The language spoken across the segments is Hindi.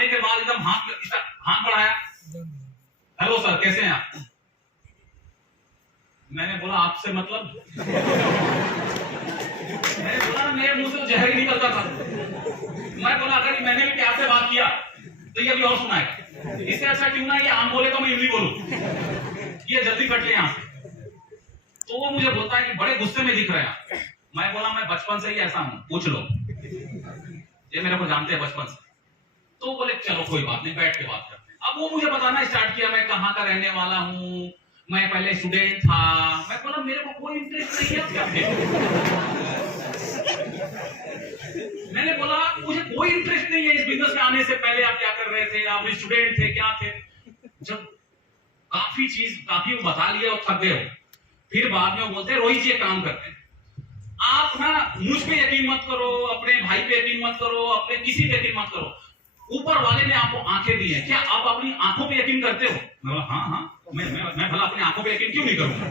आने के बाद एकदम हाथ बढ़ाया, हेलो सर कैसे हैं आप? मैंने बोला आपसे मतलब? मैंने बोला मेरे मुंह से जहर ही निकलता था। मैं बोला अगर मैंने भी प्यार से बात किया तो ये भी और सुनाएगा, इससे अच्छा क्यों ना ये आम बोले तो मैं इमली बोलूं, ये जल्दी कट ले यहाँ से। तो वो मुझे बोलता है कि बड़े गुस्से में दिख रहे हैं। मैं बोला मैं बचपन से ही ऐसा हूं, पूछ लो, ये मेरे को जानते हैं बचपन से। तो बोले चलो कोई बात नहीं, बैठ के बात करते हैं। अब वो मुझे बताना स्टार्ट किया मैं कहाँ का रहने वाला हूँ, मैं पहले स्टूडेंट था। मैं बोला मेरे को कोई इंटरेस्ट नहीं है क्या? मैंने बोला मुझे कोई इंटरेस्ट नहीं है इस बिजनेस में आने से पहले आप क्या कर रहे थे, आप स्टूडेंट थे क्या थे? जब काफी वो बता लिया और थक गए हो, फिर बाद में वो बोलते हैं रोहित जी काम करते हैं, आप ना मुझ पे यकीन मत करो, अपने भाई पे यकीन मत करो, अपने किसी पे यकीन मत करो, ऊपर वाले ने आपको आंखें दी है, क्या आप अपनी आंखों पे यकीन करते हो? मैं बोला हाँ, मैं भला अपनी आंखों पे यकीन क्यों नहीं करूंगा,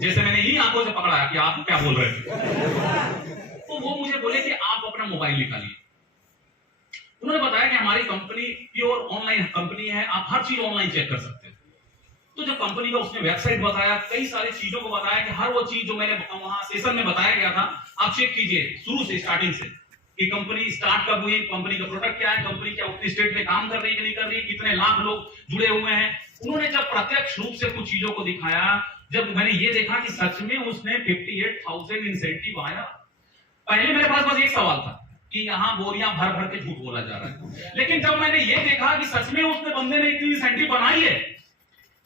जैसे मैंने ही आंखों से पकड़ा कि आप क्या बोल रहे थे। तो वो मुझे बोले कि आप अपना मोबाइल निकालिए। उन्होंने बताया कि हमारी कंपनी प्योर ऑनलाइन कंपनी है, आप हर चीज ऑनलाइन चेक कर सकते हैं। तो जब कंपनी का उसने वेबसाइट बताया, कई सारी चीजों को बताया कि हर वो चीज जो मैंने वहां सेशन में बताया गया था आप चेक कीजिए शुरू से, स्टार्टिंग से, कि कंपनी स्टार्ट कब हुई, कंपनी का प्रोडक्ट क्या है, कंपनी क्या उतनी स्टेट में काम कर रही है कि नहीं कर रही है, कितने लाख लोग जुड़े हुए हैं। उन्होंने जब प्रत्यक्ष रूप से कुछ चीजों को दिखाया, जब मैंने ये देखा कि सच में उसने 58,000 इंसेंटिव आया। पहले मेरे पास बस एक सवाल था कि यहाँ बोरियां भर भर के झूठ बोला जा रहा है, लेकिन जब मैंने ये देखा कि सच में उसने बंदे ने इतनी इंसेंटिव बनाई है,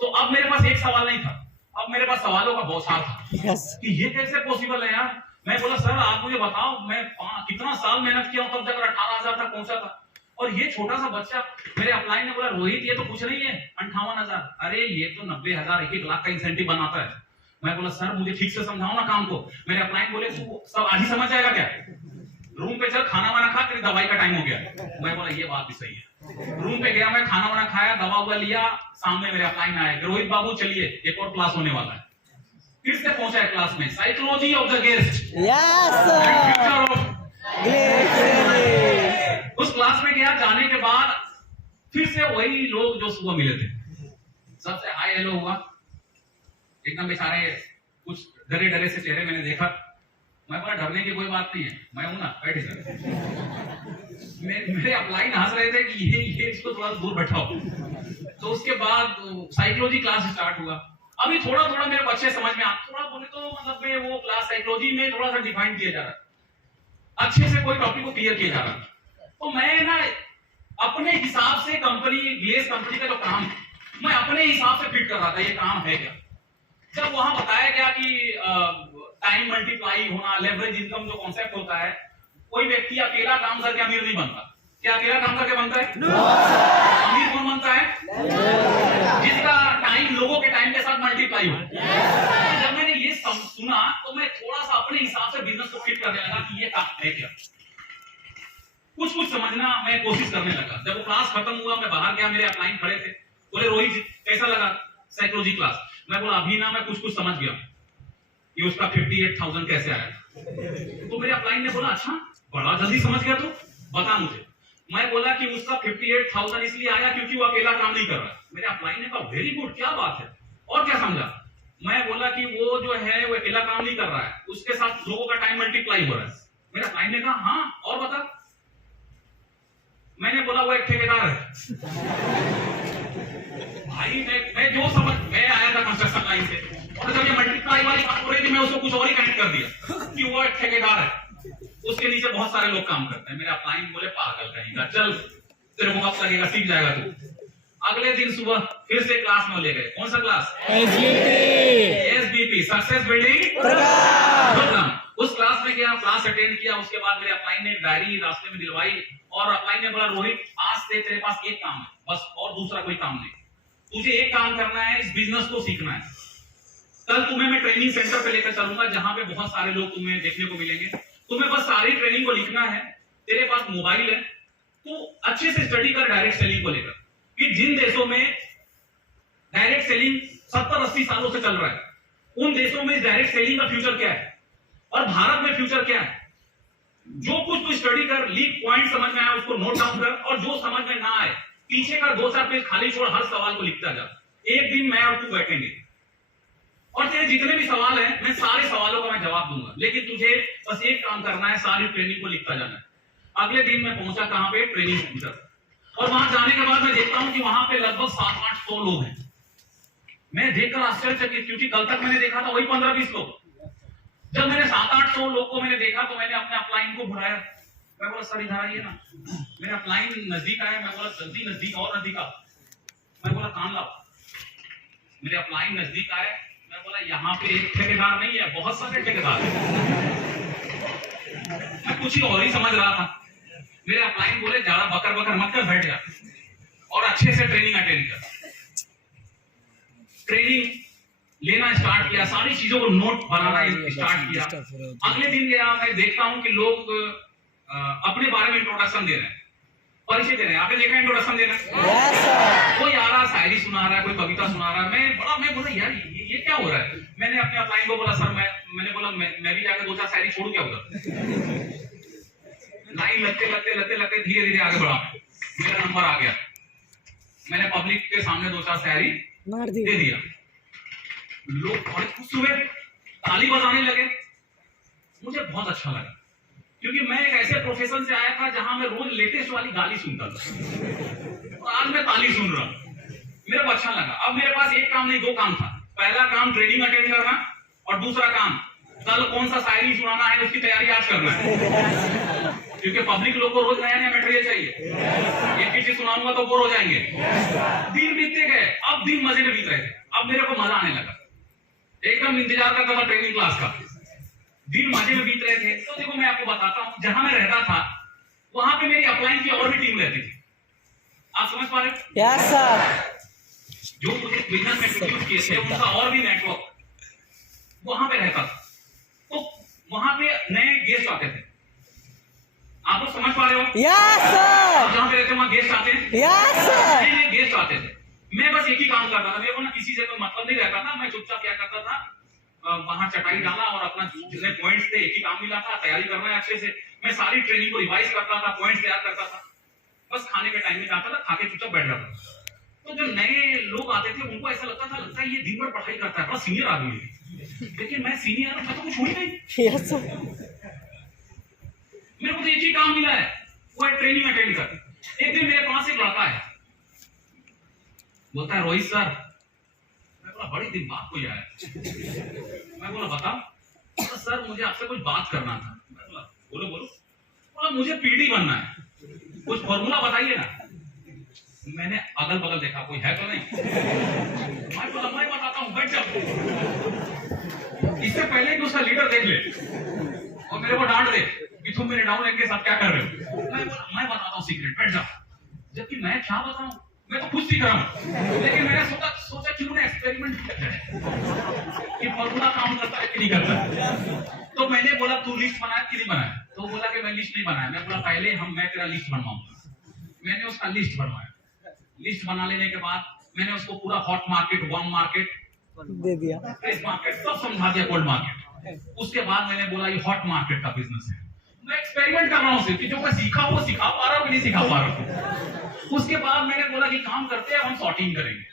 तो अब मेरे पास एक सवाल नहीं था, अब मेरे पास सवालों का बौछार था कि ये कैसे पॉसिबल है यार। मैं बोला सर आप मुझे बताओ, मैं कितना साल मेहनत किया हूं, तब जाकर 18,000 तक पहुंचा था, और ये छोटा सा बच्चा मेरे अपलाइन ने बोला रोहित ये तो कुछ नहीं है 58,000, अरे ये तो 90,000 1 लाख का इंसेंटिव बनाता है। मैं बोला सर मुझे ठीक से समझाओ ना काम को। मेरे अपलाइन बोले तू सब आज ही समझ जाएगा क्या, रूम पे चल खाना वाना खा, तेरी दवाई का टाइम हो गया। मैं बोला ये बात भी सही है। रूम पे गया, मैं खाना वाना खाया, दवा हुआ लिया, सामने मेरे अपलाइन आया, रोहित बाबू चलिए एक और क्लास होने वाला है। फिर से पहुंचा है क्लास में, साइकोलॉजी ऑफ द गेस्ट, उस क्लास में गया। जाने के बाद फिर से वही लोग जो सुबह मिले थे, सबसे हाय हेलो हुआ, एकदम बेचारे कुछ डरे डरे से चेहरे मैंने देखा। मैं बोला डरने की कोई बात नहीं है, मैं हूं ना, बैठे सर। मेरे अपलाइन हंस रहे थे कि ये इसको थोड़ा दूर बैठाओ। तो उसके बाद साइकोलॉजी क्लास स्टार्ट हुआ। अभी थोड़ा थोड़ा मेरे बच्चे समझ में थोड़ा बोले तो मतलब में वो क्लास साइकोलॉजी में थोड़ा सा डिफाइन किया जा रहा, अच्छे से कोई टॉपिक को क्लियर किया जा रहा। तो मैं ना अपने हिसाब से ग्लेस कंपनी का जो काम मैं अपने हिसाब से फिट कर रहा था, ये काम है क्या। जब वहां बताया गया कि टाइम मल्टीप्लाई होना, लेवरेज इनकम जो कॉन्सेप्ट होता है, कोई व्यक्ति अकेला काम करके अमीर नहीं बनता। क्या अकेला काम करके बनता है? अमीर कौन बनता है? जिसका टाइम लोगों के टाइम के साथ मल्टीप्लाई हो। जब मैंने ये सुना तो मैं थोड़ा सा अपने हिसाब से बिजनेस को फिट करने लगा कि ये काम है क्या, कुछ समझना मैं कोशिश करने लगा। जब वो क्लास खत्म हुआ, मैं बाहर गया, मेरे अपलाइन खड़े थे, बोले रोहित कैसा लगा साइकोलॉजी क्लास? मैं बोला अभी ना मैं कुछ समझ गया कि उसका 58,000 कैसे आया। तो मेरे अपलाइन ने बोला अच्छा बड़ा जल्दी समझ गया, तो बता मुझे। मैं बोला कि उसका 58,000 इसलिए आया क्योंकि वो अकेला काम नहीं कर रहा। मेरे अपलाइन ने कहा वेरी गुड, क्या बात है, और क्या समझा? मैं बोला कि वो जो है वो अकेला काम नहीं कर रहा है, उसके साथ लोगों का टाइम मल्टीप्लाई हो रहा है। मेरे अपलाइन ने कहा हाँ और बता। मैंने बोला वो एक ठेकेदार है। भाई मैं जो समझ, मैं आया था कंस्ट्रक्शन लाइन से, और जब ये मल्टीप्लाई वाली बात हो रही थी मैं उसको कुछ और ही कनेक्ट कर दिया कि वो एक ठेकेदार है, उसके नीचे बहुत सारे लोग काम करते हैं। मेरे अपलाइन बोले पागल कहेगा, चल तेरे को वक्त लगेगा, सीख जाएगा तू। अगले दिन सुबह फिर से क्लास में ले गए। कौन सा class? SBP, success building programme. उस क्लास में गया, क्लास अटेंड किया। उसके बाद मेरे अपलाइन ने डायरी रास्ते में दिलवाई, और अपलाइन ने बोला रोहित आज से तेरे पास एक काम है बस, और दूसरा कोई काम नहीं, तुझे एक काम करना है, इस बिजनेस को सीखना है। कल तुम्हें मैं ट्रेनिंग सेंटर पे लेकर चलूंगा, जहां पे बहुत सारे लोग तुम्हें देखने को मिलेंगे। तुम्हें बस सारी ट्रेनिंग को लिखना है, तेरे पास मोबाइल है, तो अच्छे से स्टडी कर डायरेक्ट सेलिंग को लेकर, कि जिन देशों में डायरेक्ट सेलिंग 70-80 सालों से चल रहा है, उन देशों में डायरेक्ट सेलिंग का फ्यूचर क्या है और भारत में फ्यूचर क्या है। जो कुछ तू स्टडी कर, लीक पॉइंट समझ में आया उसको नोट डाउन कर, और जो समझ में ना आए पीछे का 2-4 पेज खाली छोड़, हर सवाल को लिखता जा। एक दिन मैं और तू बैठेंगे और तेरे जितने भी सवाल हैं मैं सारे सवालों का मैं जवाब दूंगा, लेकिन तुझे बस एक काम करना है, सारी ट्रेनिंग को लिखता जाना है। अगले दिन मैं पहुंचा कहां पे, ट्रेनिंग सेंटर, और वहां जाने के बाद मैं देखता हूं कि वहां पे लगभग 700-800 लोग हैं। मैं देखकर आश्चर्यचकित, क्योंकि कल तक मैंने देखा था वही 15-20 लोग। जब मैंने 700-800 लोग को मैंने देखा तो मैंने अपने अपलाइन को बुलाया। मैं बोला सर इधर आइए ना, मेरा अपलाइन नजदीक आया। मैं बोला जल्दी नजदीक और नजदीक आओ। मैं बोला कान लाओ। मेरे अपलाइन नजदीक आए। मैं बोला यहाँ पे एक ठेकेदार नहीं है, बहुत सारे ठेकेदार हैं। मैं कुछ ही और ही समझ रहा था। मेरे अपलाइन बोले ज्यादा बकर बकर मत कर, बैठ जा और अच्छे से ट्रेनिंग अटेंड कर। ट्रेनिंग लेना स्टार्ट किया, सारी चीजों को नोट बनाना स्टार्ट किया। अगले दिन गया, मैं देखता हूं कि लोग अपने बारे में इंट्रोडक्शन दे रहे हैं, परिचय दे रहे हैं। आपने देखा इंट्रोडक्शन दे रहे हैं? कोई आ रहा शायरी सुना रहा है, कोई कविता सुना रहा है। मैं बोला यार ये क्या हो रहा है। मैंने अपने अपलाइन को बोला सर मैंने बोला मैं भी जाकर 2-4 शायरी छोड़ू क्या उधर। लाइन लगते धीरे धीरे आगे बढ़ा। मेरा नंबर आ गया, मैंने पब्लिक के सामने 2-4 शायरी दे दिया। लोग बड़े खुश हुए, ताली बजाने लगे। मुझे बहुत अच्छा लगा, क्योंकि मैं एक ऐसे प्रोफेशन से आया था जहां मैं रोज लेटेस्ट वाली गाली सुनता था, और आज मैं ताली सुन रहा हूं। मेरे को अच्छा लगा। अब मेरे पास एक काम नहीं, 2 काम था। पहला काम ट्रेनिंग अटेंड करना, और दूसरा काम कल कौन सा शायरी सुनाना है उसकी तैयारी आज करना है, क्योंकि पब्लिक लोग को रोज नया नया मटेरियल चाहिए। एक ही चीज सुनाऊंगा तो बोर हो जाएंगे। दिन बीतते गए, अब दिन मजे में बीत रहे थे। अब मेरे को मजा आने लगा, एकदम इंतजार करता था ट्रेनिंग क्लास का। दिन मजे में बीत रहे थे। तो देखो मैं आपको बताता हूं, जहां मैं रहता था वहां पे मेरी अपलाइन की और भी टीम रहती थी। आप समझ पा रहे हो? Yes sir. जो मुझे बिजनेस में इंट्रोड्यूस किए थे उनका और भी नेटवर्क वहां पे रहता था। तो वहां पे नए गेस्ट आते थे। आप लोग समझ पा रहे हो? Yes sir. जहां पे रहते वहां गेस्ट आते हैं। Yes sir. नए गेस्ट आते थे। मैं बस एक ही काम करता था, मेरे को ना किसी से कोई मतलब नहीं रहता था। मैं चुपचाप क्या करता था, वहां चटाई डाला और अपना जितने पॉइंट्स थे, एक ही काम मिला था, तैयारी करना है अच्छे से। मैं सारी ट्रेनिंग को रिवाइज करता था, पॉइंट्स तैयार करता था। बस खाने के टाइम में जाता था, खा के चुपचाप बैठ जाता था। तो जो नए लोग आते थे उनको ऐसा लगता है ये दिन भर पढ़ाई करता है, बड़ा सीनियर आदमी है। लेकिन मैं सीनियर हूं, मैं तो कुछ हुई नहीं। Yes sir. मेरे को तो एक ही काम मिला है, वो है ट्रेनिंग अटेंड कर। एक दिन मेरे पास एक लड़का है, बोलता है रोहित सर। मैं बोला बड़ी दिन बाद कोई आया। मैं बोला बताओ। तो सर मुझे आपसे कुछ बात करना था। मैं बोला बोलो बोलो। बोला मुझे पीडी बनना है, कुछ फॉर्मूला बताइए ना। मैंने अगल बगल देखा, कोई है तो नहीं। मैं बोला मैं बताता हूँ, बैठ जाओ। इससे पहले कि उसका लीडर देख ले और मेरे को डांट दे कि तुम मेरे डाउन के साथ क्या कर रहे हो। मैं बोला मैं बताता हूँ सीक्रेट, बैठ जाओ। जबकि मैं क्या बताऊं, मैं तो खुद सीख रहा हूं। लेकिन मैंने सोचा क्यों ना एक्सपेरिमेंट किया जाए कि फॉर्मूला काम करता है कि नहीं करता। तो मैंने बोला तू लिस्ट बनाया कि नहीं बनाया। तो बोला कि मैं लिस्ट नहीं बनाया। मैं बोला पहले मैं तेरा लिस्ट बनवाऊंगा। मैंने उसका लिस्ट बनवाया। लिस्ट बना लेने के बाद मैंने उसको पूरा हॉट मार्केट, वार्म मार्केट दे दिया, फ्रेश मार्केट सब समझा दिया, कोल्ड मार्केट। उसके बाद मैंने बोला ये हॉट मार्केट का बिजनेस है। मैं एक्सपेरिमेंट कर रहा हूं सिर्फ, कि जो मैं सीखा वो सिखा पा रहा हूं कि नहीं सिखा पा रहा हूं। उसके बाद मैंने बोला कि काम करते हैं, हम सॉर्टिंग करेंगे।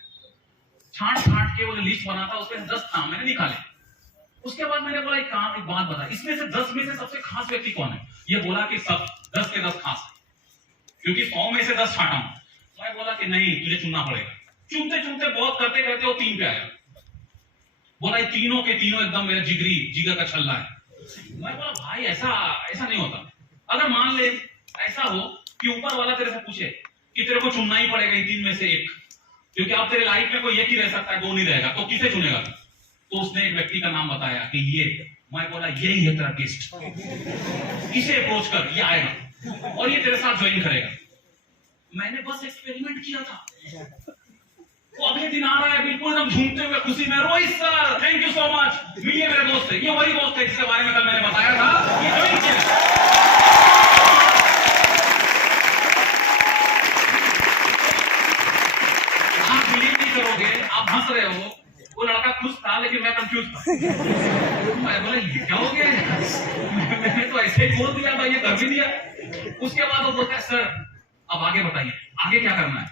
छांट के वो लिस्ट बना था, उसमें 10 नाम मैंने निकाले। उसके बाद मैंने बोला एक बात बता, इसमें से 10 में से सबसे खास व्यक्ति कौन है। ये बोला कि सब 10 के 10 खास, क्योंकि 100 में से 10 छाटा हूं। मैं बोला कि नहीं, तुझे चुनना पड़ेगा। चुनते बहुत करते करते वो 3 पे आया। बोला ये तीनों के तीनों एकदम मेरा जिगर का छल्ला है। मैं बोला भाई ऐसा नहीं होता। अगर मान ले ऐसा हो कि ऊपर वाला तेरे से पूछे कि तेरे को चुनना ही पड़ेगा इन 3 में से एक, क्योंकि अब तेरे लाइफ में कोई एक ही रह सकता है, 2 नहीं रहेगा, तो किसे चुनेगा। तो उसने एक व्यक्ति का नाम बताया कि ये। मैं बोला यही है तेरा गेस्ट, इसे अप्रोच कर, ये आएगा और ये तेरे साथ ज्वाइन करेगा। मैंने बस एक्सपेरिमेंट किया था। वो अगले दिन आ रहा है बिल्कुल एकदम झूमते हुए खुशी में, Rohit sir thank you so much, मिलिए मेरे दोस्त है। ये वही दोस्त है जिसके बारे में कल मैंने बताया था, ये ज्वाइन किया। आप बिलीव नहीं करोगे, आप हंस रहे हो। वो लड़का लड़का खुश था लेकिन मैं कंफ्यूज था। मैं बोला ये क्या हो गया, मैंने तो ऐसे ही बोल दिया भाई, ये कर भी दिया। उसके बाद वो बोलता है सर अब आगे बताइए, आगे क्या करना है।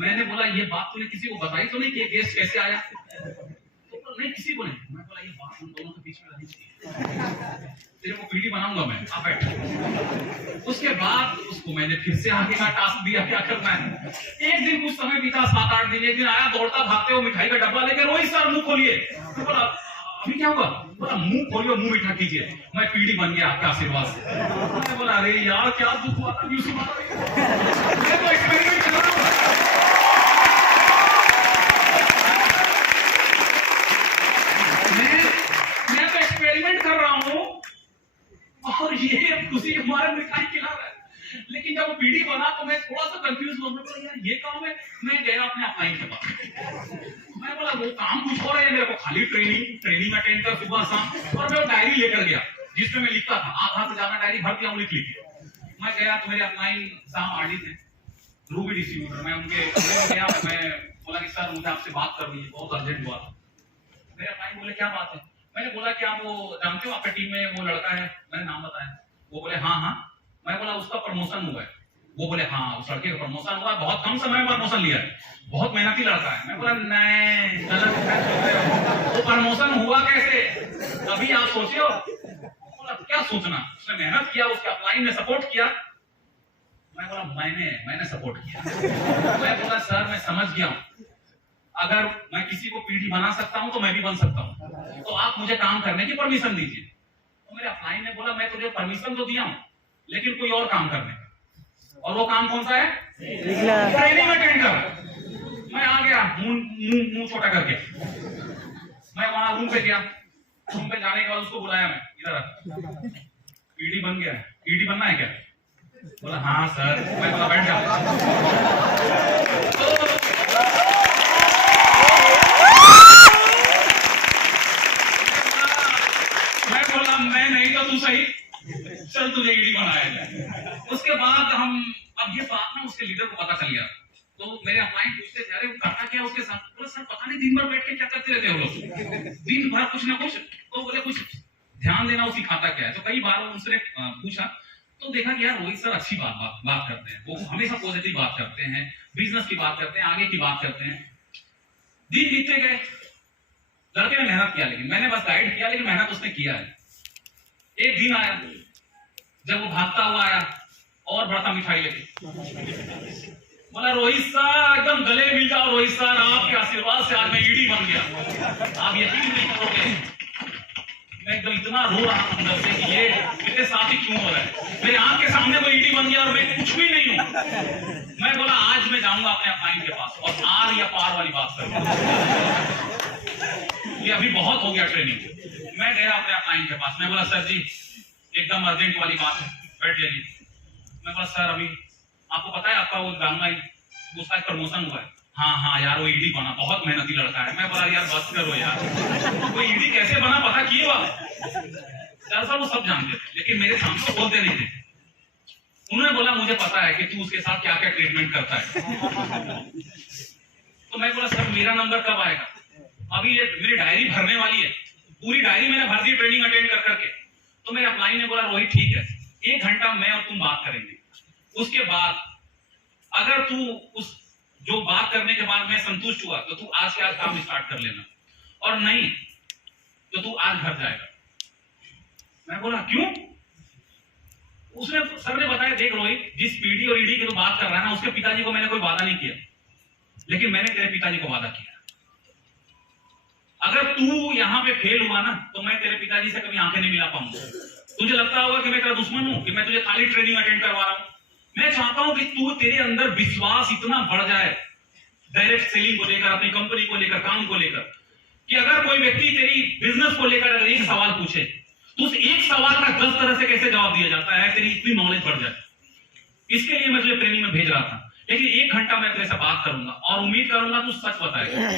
मैंने बोला ये बात तूने किसी को बताई तो नहीं कि गेस्ट कैसे आया, तो नहीं किसी को नहीं। मैं बोला ये बात उन दोनों के बीच में रहनी चाहिए, तेरे को पीढ़ी बनाऊंगा मैं, आप बैठ। उसके बाद उसको मैंने फिर से आगे का टास्क दिया क्या करना है। एक दिन कुछ समय बीता, 7-8 दिन, एक दिन आया दौड़ता भागते हुए मिठाई का डब्बा लेकर, रोहित सर मुंह खोलिए। तो बोला अभी क्या हुआ, बोला मुंह खोलिए, मुंह मीठा कीजिए, मैं पीढ़ी बन गया आपके आशीर्वाद से। मैंने बोला अरे यार क्या दुख हुआ था, मैं तो एक्सपेरिमेंट कर रहा हूँ। मैं तो एक्सपेरिमेंट कर रहा हूँ और ये खुशी हमारे मिठाई खिला रहा है। लेकिन जब वो पीढ़ी बना तो मैं थोड़ा सा कंफ्यूज हुआ, मैं बोला यार ये काम है। मैं गया अपने अपलाइन के पास, मैं बोला वो काम कुछ हो रहा है, मेरे को खाली ट्रेनिंग अटेंड कर सुबह शाम, और मैं वो डायरी लेकर गया जिसमें मैं लिखता था, आधा से ज्यादा डायरी भर दिया हूँ लिख लिख। मैं गया तो मेरे अपलाइन साहब आरडी थे, रूबी डिस्ट्रीब्यूटर, मैं उनके गया, मैं बोला कि सर मुझे आपसे बात करनी है, बहुत अर्जेंट हुआ। मेरे अपलाइन बोले क्या बात है। मैंने बोला कि आप वो जानते हो आपकी टीम में वो लड़का है, मैंने नाम बताया। वो बोले हाँ हाँ। मैं बोला उसका प्रमोशन हुआ है। वो बोले हाँ उस लड़के का प्रमोशन हुआ, बहुत कम समय में प्रमोशन लिया है, बहुत मेहनती लड़का है। मैं बोला नहीं गलत, वो प्रमोशन हुआ कैसे, अभी आप सोचियो। बोला क्या सोचना, उसने मेहनत किया, उसके अपलाइन ने सपोर्ट किया। मैं बोला मैंने सपोर्ट किया। मैं बोला सर मैं समझ गया हूँ, अगर मैं किसी को पीढ़ी बना सकता हूं तो मैं भी बन सकता हूं, तो आप मुझे काम करने की परमिशन दीजिए। तो मेरे अपलाइन ने बोला मैं तुझे परमिशन तो दिया हूं लेकिन कोई और काम करने का, और वो काम कौन सा है, ट्रेनिंग अटेंड कर। मैं आ गया मुंह छोटा करके, मैं वहां रूम पे गया। रूम पे जाने के बाद उसको बुलाया, मैं इधर पीढ़ी बन गया, पीढ़ी बनना है क्या, बोला हाँ सर। मैं बोला बैठ जाओ। मैं नहीं तो तू सही, चल तुझे ईडी बनाया जाए। उसके बाद हम, अब ये बात ना उसके लीडर को पता चल गया, तो मेरे अपलाइन पूछते थे अरे वो करता क्या उसके साथ। बोले सर पता नहीं दिन भर बैठ के क्या करते रहते हो लोग, दिन भर कुछ ना कुछ। तो बोले कुछ ध्यान देना वो सिखाता क्या है। तो कई बार उनसे पूछा तो देखा कि यार रोहित सर अच्छी बात करते हैं, वो हमेशा पॉजिटिव बात करते हैं, बिजनेस की बात करते हैं, आगे की बात करते हैं। दिन बीतते गए, लड़के ने मेहनत किया, लेकिन मैंने बस गाइड किया, लेकिन मेहनत उसने किया है। एक दिन आया जब वो भागता हुआ आया और बड़ा मिठाई लेके, बोला रोहित सर एकदम गले मिल जाओ, रोहित सर आपके आशीर्वाद से आज मैं ईडी बन गया। आप यकीन नहीं करोगे, मैं एकदम इतना रो रहा हूं अंदर से कि ये मेरे साथ ही क्यों हो रहा है, मेरे आंख के सामने वो ईडी बन गया और मैं कुछ भी नहीं हूं। मैं बोला आज मैं जाऊंगा अपने अपलाइन के पास और आर या पार वाली बात करूंगा, ये अभी बहुत हो गया ट्रेनिंग। मैं गया अपने अपलाइन के पास, मैं बोला सर जी एकदम अर्जेंट वाली बात है, बैठ जाइए। मैं बोला सर अभी आपको पता है आपका वो गांगा उसका प्रमोशन हुआ है। हाँ यार वो ईडी बना, बहुत मेहनती लड़का है। मैं बोला यार बस करो यार, वो ईडी कैसे बना पता किए बात। दरअसल वो सब जानते थे लेकिन मेरे सामने तो बोलते नहीं थे। उन्होंने बोला मुझे पता है कि तू उसके साथ क्या क्या ट्रीटमेंट करता है। तो मैं बोला सर मेरा नंबर कब आएगा, अभी ये मेरी डायरी भरने वाली है, पूरी डायरी मैंने भर दी ट्रेनिंग अटेंड कर करके। तो मेरे अपलाइन ने बोला रोहित ठीक है, 1 घंटा मैं और तुम बात करेंगे, उसके बाद अगर तू उस जो बात करने के बाद मैं संतुष्ट हुआ तो तू आज के आज काम स्टार्ट कर लेना, और नहीं तो तू आज घर जाएगा। मैं बोला क्यों। उसने सर ने बताया देख रोहित जिस पीढ़ी और ईडी की तो बात कर रहा है ना, उसके पिताजी को मैंने कोई वादा नहीं किया, लेकिन मैंने तेरे पिताजी को वादा किया। अगर तू यहाँ पे फेल हुआ ना तो मैं तेरे पिताजी से कभी आंखें नहीं मिला पाऊंगा। तुझे लगता होगा कि मैं तेरा दुश्मन हूं, कि मैं तुझे खाली ट्रेनिंग अटेंड करवा रहा हूं। मैं चाहता हूं कि तू तेरे अंदर विश्वास इतना बढ़ जाए डायरेक्ट सेलिंग को लेकर, अपनी कंपनी को लेकर, काम को लेकर, कि अगर कोई व्यक्ति तेरी बिजनेस को लेकर अगर एक सवाल पूछे तो उस एक सवाल का 10 तरह से कैसे जवाब दिया जाता है, तेरी इतनी नॉलेज बढ़ जाए। इसके लिए मैं तुझे ट्रेनिंग में भेज रहा था, लेकिन 1 घंटा मैं तेरे से बात करूंगा और उम्मीद करूंगा तू सच बताएगा।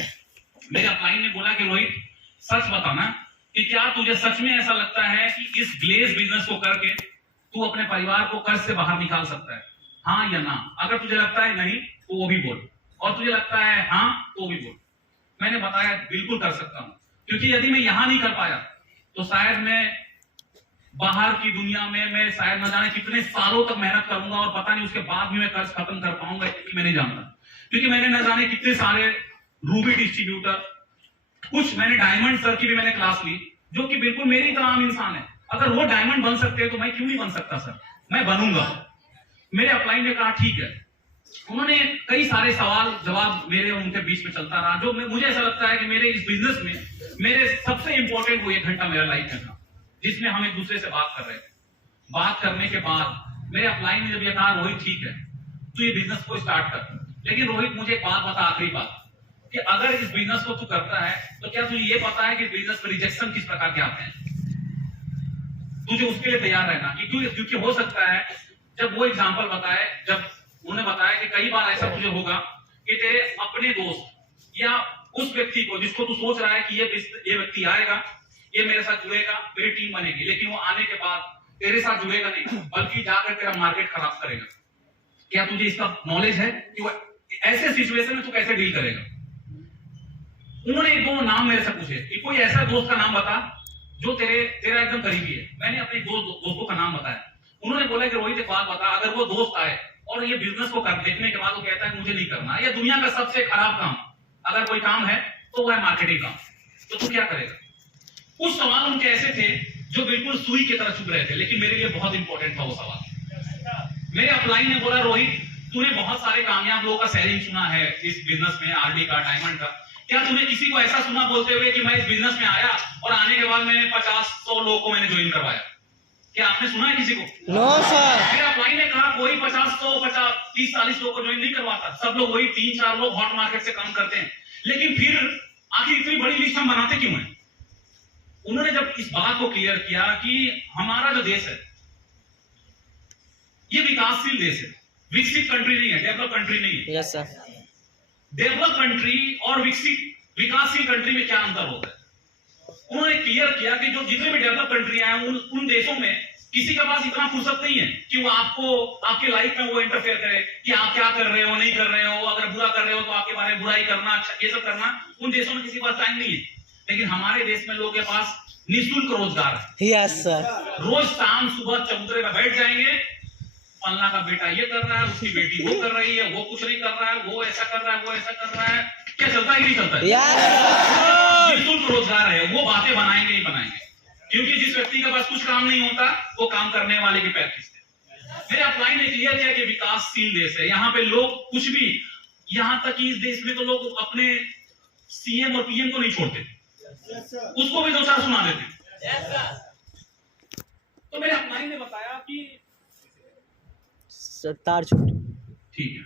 मेरे अपलाइन ने बोला कि रोहित सच बताना कि क्या तुझे सच में ऐसा लगता है कि इस ग्लेज बिजनेस को करके तू अपने परिवार को कर्ज से बाहर निकाल सकता है, हाँ या ना। अगर तुझे लगता है नहीं तो वो भी बोल, और तुझे लगता है हाँ तो वो भी बोल। मैंने बताया बिल्कुल कर सकता हूं, क्योंकि यदि मैं यहां नहीं कर पाया तो शायद मैं बाहर की दुनिया में मैं शायद न जाने कितने सालों तक मेहनत करूंगा और पता नहीं उसके बाद भी मैं कर्ज खत्म कर पाऊंगा, मैं नहीं जानता। क्योंकि मैंने न जाने कितने सारे रूबी डिस्ट्रीब्यूटर, कुछ मैंने डायमंड सर की भी मैंने क्लास ली, जो कि बिल्कुल मेरी तरह आम इंसान है। अगर वो डायमंड बन सकते हैं तो मैं क्यों नहीं बन सकता सर, मैं बनूंगा। मेरे अपलाइन ने कहा ठीक है। उन्होंने कई सारे सवाल जवाब मेरे उनके बीच में चलता रहा, जो मुझे ऐसा लगता है कि मेरे इस बिजनेस में मेरे सबसे इंपॉर्टेंट वो 1 घंटा मेरा लाइफ में था, जिसमें हम एक दूसरे से बात कर रहे थे। बात करने के बाद मेरे अपलाइन ने जब ये कहा रोहित ठीक है तू ये बिजनेस को स्टार्ट कर, लेकिन रोहित मुझे एक बात बता, आखिरी बात, कि अगर इस बिजनेस को तू करता है तो क्या तुझे ये पता है कि बिजनेस में रिजेक्शन किस प्रकार के आते हैं? तुझे उसके लिए तैयार रहना, क्योंकि हो सकता है जब वो एग्जांपल बताए, जब उन्होंने बताया कि कई बार ऐसा तुझे होगा कि तेरे अपने दोस्त या उस व्यक्ति को जिसको तू सोच रहा है कि ये व्यक्ति आएगा, ये मेरे साथ जुड़ेगा, मेरी टीम बनेगी, लेकिन वो आने के बाद तेरे साथ जुड़ेगा नहीं, बल्कि जाकर तेरा मार्केट खराब करेगा। क्या तुझे इसका नॉलेज है कि वो ऐसे सिचुएशन में तू कैसे डील करेगा? उन्होंने एक दो नाम मेरे से पूछे कि कोई ऐसा दोस्त का नाम बता जो तेरा एकदम करीबी है। मैंने अपने दोस्तों का नाम बताया। उन्होंने बोला कि रोहित एक बात बता, अगर वो दोस्त आए और ये बिजनेस को देखने के बाद वो कहता है मुझे नहीं करना, या दुनिया का सबसे खराब काम अगर कोई काम है तो वो है मार्केटिंग काम, तो तू क्या करेगा? कुछ सवाल उनके ऐसे थे जो बिल्कुल सुई की तरह चुभ रहे थे, लेकिन मेरे लिए बहुत इंपॉर्टेंट था वो सवाल। मेरे अपलाइन ने बोला रोहित तूने बहुत सारे कामयाब लोगों का शेयरिंग सुना है इस बिजनेस में, आरडी का, डायमंड का, क्या तूने किसी को ऐसा सुना बोलते हुए कि मैं इस बिजनेस में आया और आने के बाद मैंने 50-100 लोगों को मैंने ज्वाइन करवाया? क्या आपने सुना है किसी को? No sir. मेरे अपलाइन ने कहा कोई 50-100, 30-40 लोगों को ज्वाइन नहीं करवाता, सब लोग वही 3-4 लोग हॉट मार्केट से काम करते हैं, लेकिन फिर आखिर इतनी बड़ी लिस्ट हम बनाते क्यों हैं? उन्होंने जब इस बात को क्लियर किया कि हमारा जो देश है ये विकासशील देश है, विकसित कंट्री नहीं है, डेवलप कंट्री नहीं है। Yes sir. डेवलप कंट्री और विकासशील कंट्री में क्या अंतर होता है? उन्होंने क्लियर किया कि जो जितने भी डेवलप कंट्रियां हैं उन देशों में किसी के पास इतना फुर्सत नहीं है कि वो आपके लाइफ में वो इंटरफेयर करे कि आप क्या कर रहे हो, नहीं कर रहे हो, अगर बुरा कर रहे हो तो आपके बारे में बुराई करना, ये सब करना उन देशों में किसी के पास टाइम नहीं है। लेकिन हमारे देश में लोगों के पास निःशुल्क रोजगार है। Yes sir. रोज शाम सुबह चबूतरे पर बैठ जाएंगे, फलना का बेटा ये कर रहा है, उसकी बेटी वो कर रही है, वो कुछ नहीं कर रहा है, वो ऐसा कर रहा है, वो ऐसा कर रहा है, क्या चलता है कि नहीं चलता है? निःशुल्क रोजगार है, वो बातें बनाएंगे ही बनाएंगे, क्योंकि जिस व्यक्ति के पास कुछ काम नहीं होता वो काम करने वाले के पैर खींचते हैं। मेरे अपलाइन ने क्लियर किया कि विकासशील देश है, यहाँ पे लोग कुछ भी, यहाँ तक कि इस देश में तो लोग अपने सीएम और पीएम को नहीं छोड़ते, उसको भी 2-4 सुना देते। तो मेरे अपलाइन ने बताया कि तार छूट। ठीक है,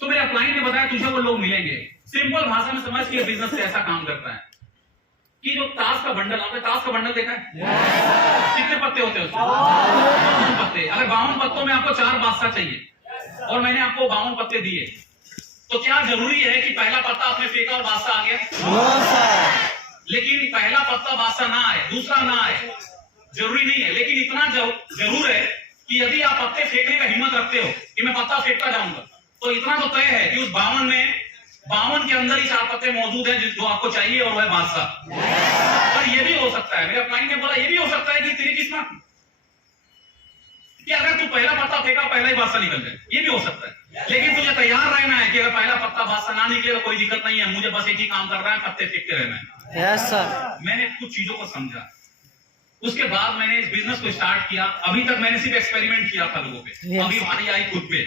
तो मेरे अपलाइन ने बताया तुझे वो लोग मिलेंगे। सिंपल भाषा में समझ के बिजनेस कैसा काम करता है कि जो ताश का बंडल, आपने ताश का बंडल देखा है? कितने पत्ते होते हैं उसमें? 52 पत्ते। अगर 52 पत्तों में आपको 4 बादशाह चाहिए और मैंने आपको 52 पत्ते दिए, तो क्या जरूरी है कि पहला पत्ता आपने फेंका और बादशाह आ गया? No sir. लेकिन पहला पत्ता बादशाह ना आए, दूसरा ना आए, जरूरी नहीं है। लेकिन इतना जरूर है कि यदि आप पत्ते फेंकने का हिम्मत रखते हो कि मैं पत्ता फेंकता जाऊंगा, तो इतना तो तय है कि उस 52 के अंदर ही 4 पत्ते मौजूद हैं जो आपको चाहिए, और वह बादशाह। और ये भी हो सकता है, मेरे अपलाइन ने बोला ये भी हो सकता है कि तेरी किस्मत कि अगर तू पहला पत्ता फेंका पहला ही बादशाह निकल जाए, ये भी हो सकता है। लेकिन तुझे तैयार रहना है कि अगर पहला पत्ता बादशाह ना निकले तो कोई दिक्कत नहीं है, मुझे बस एक ही काम करना है, पत्ते फेंकते रहना है। Yes sir. मैंने कुछ चीजों को समझा, उसके बाद मैंने इस बिजनेस को स्टार्ट किया। अभी तक मैंने सिर्फ एक्सपेरिमेंट किया था लोगों पे, अभी वारी आई खुद पे,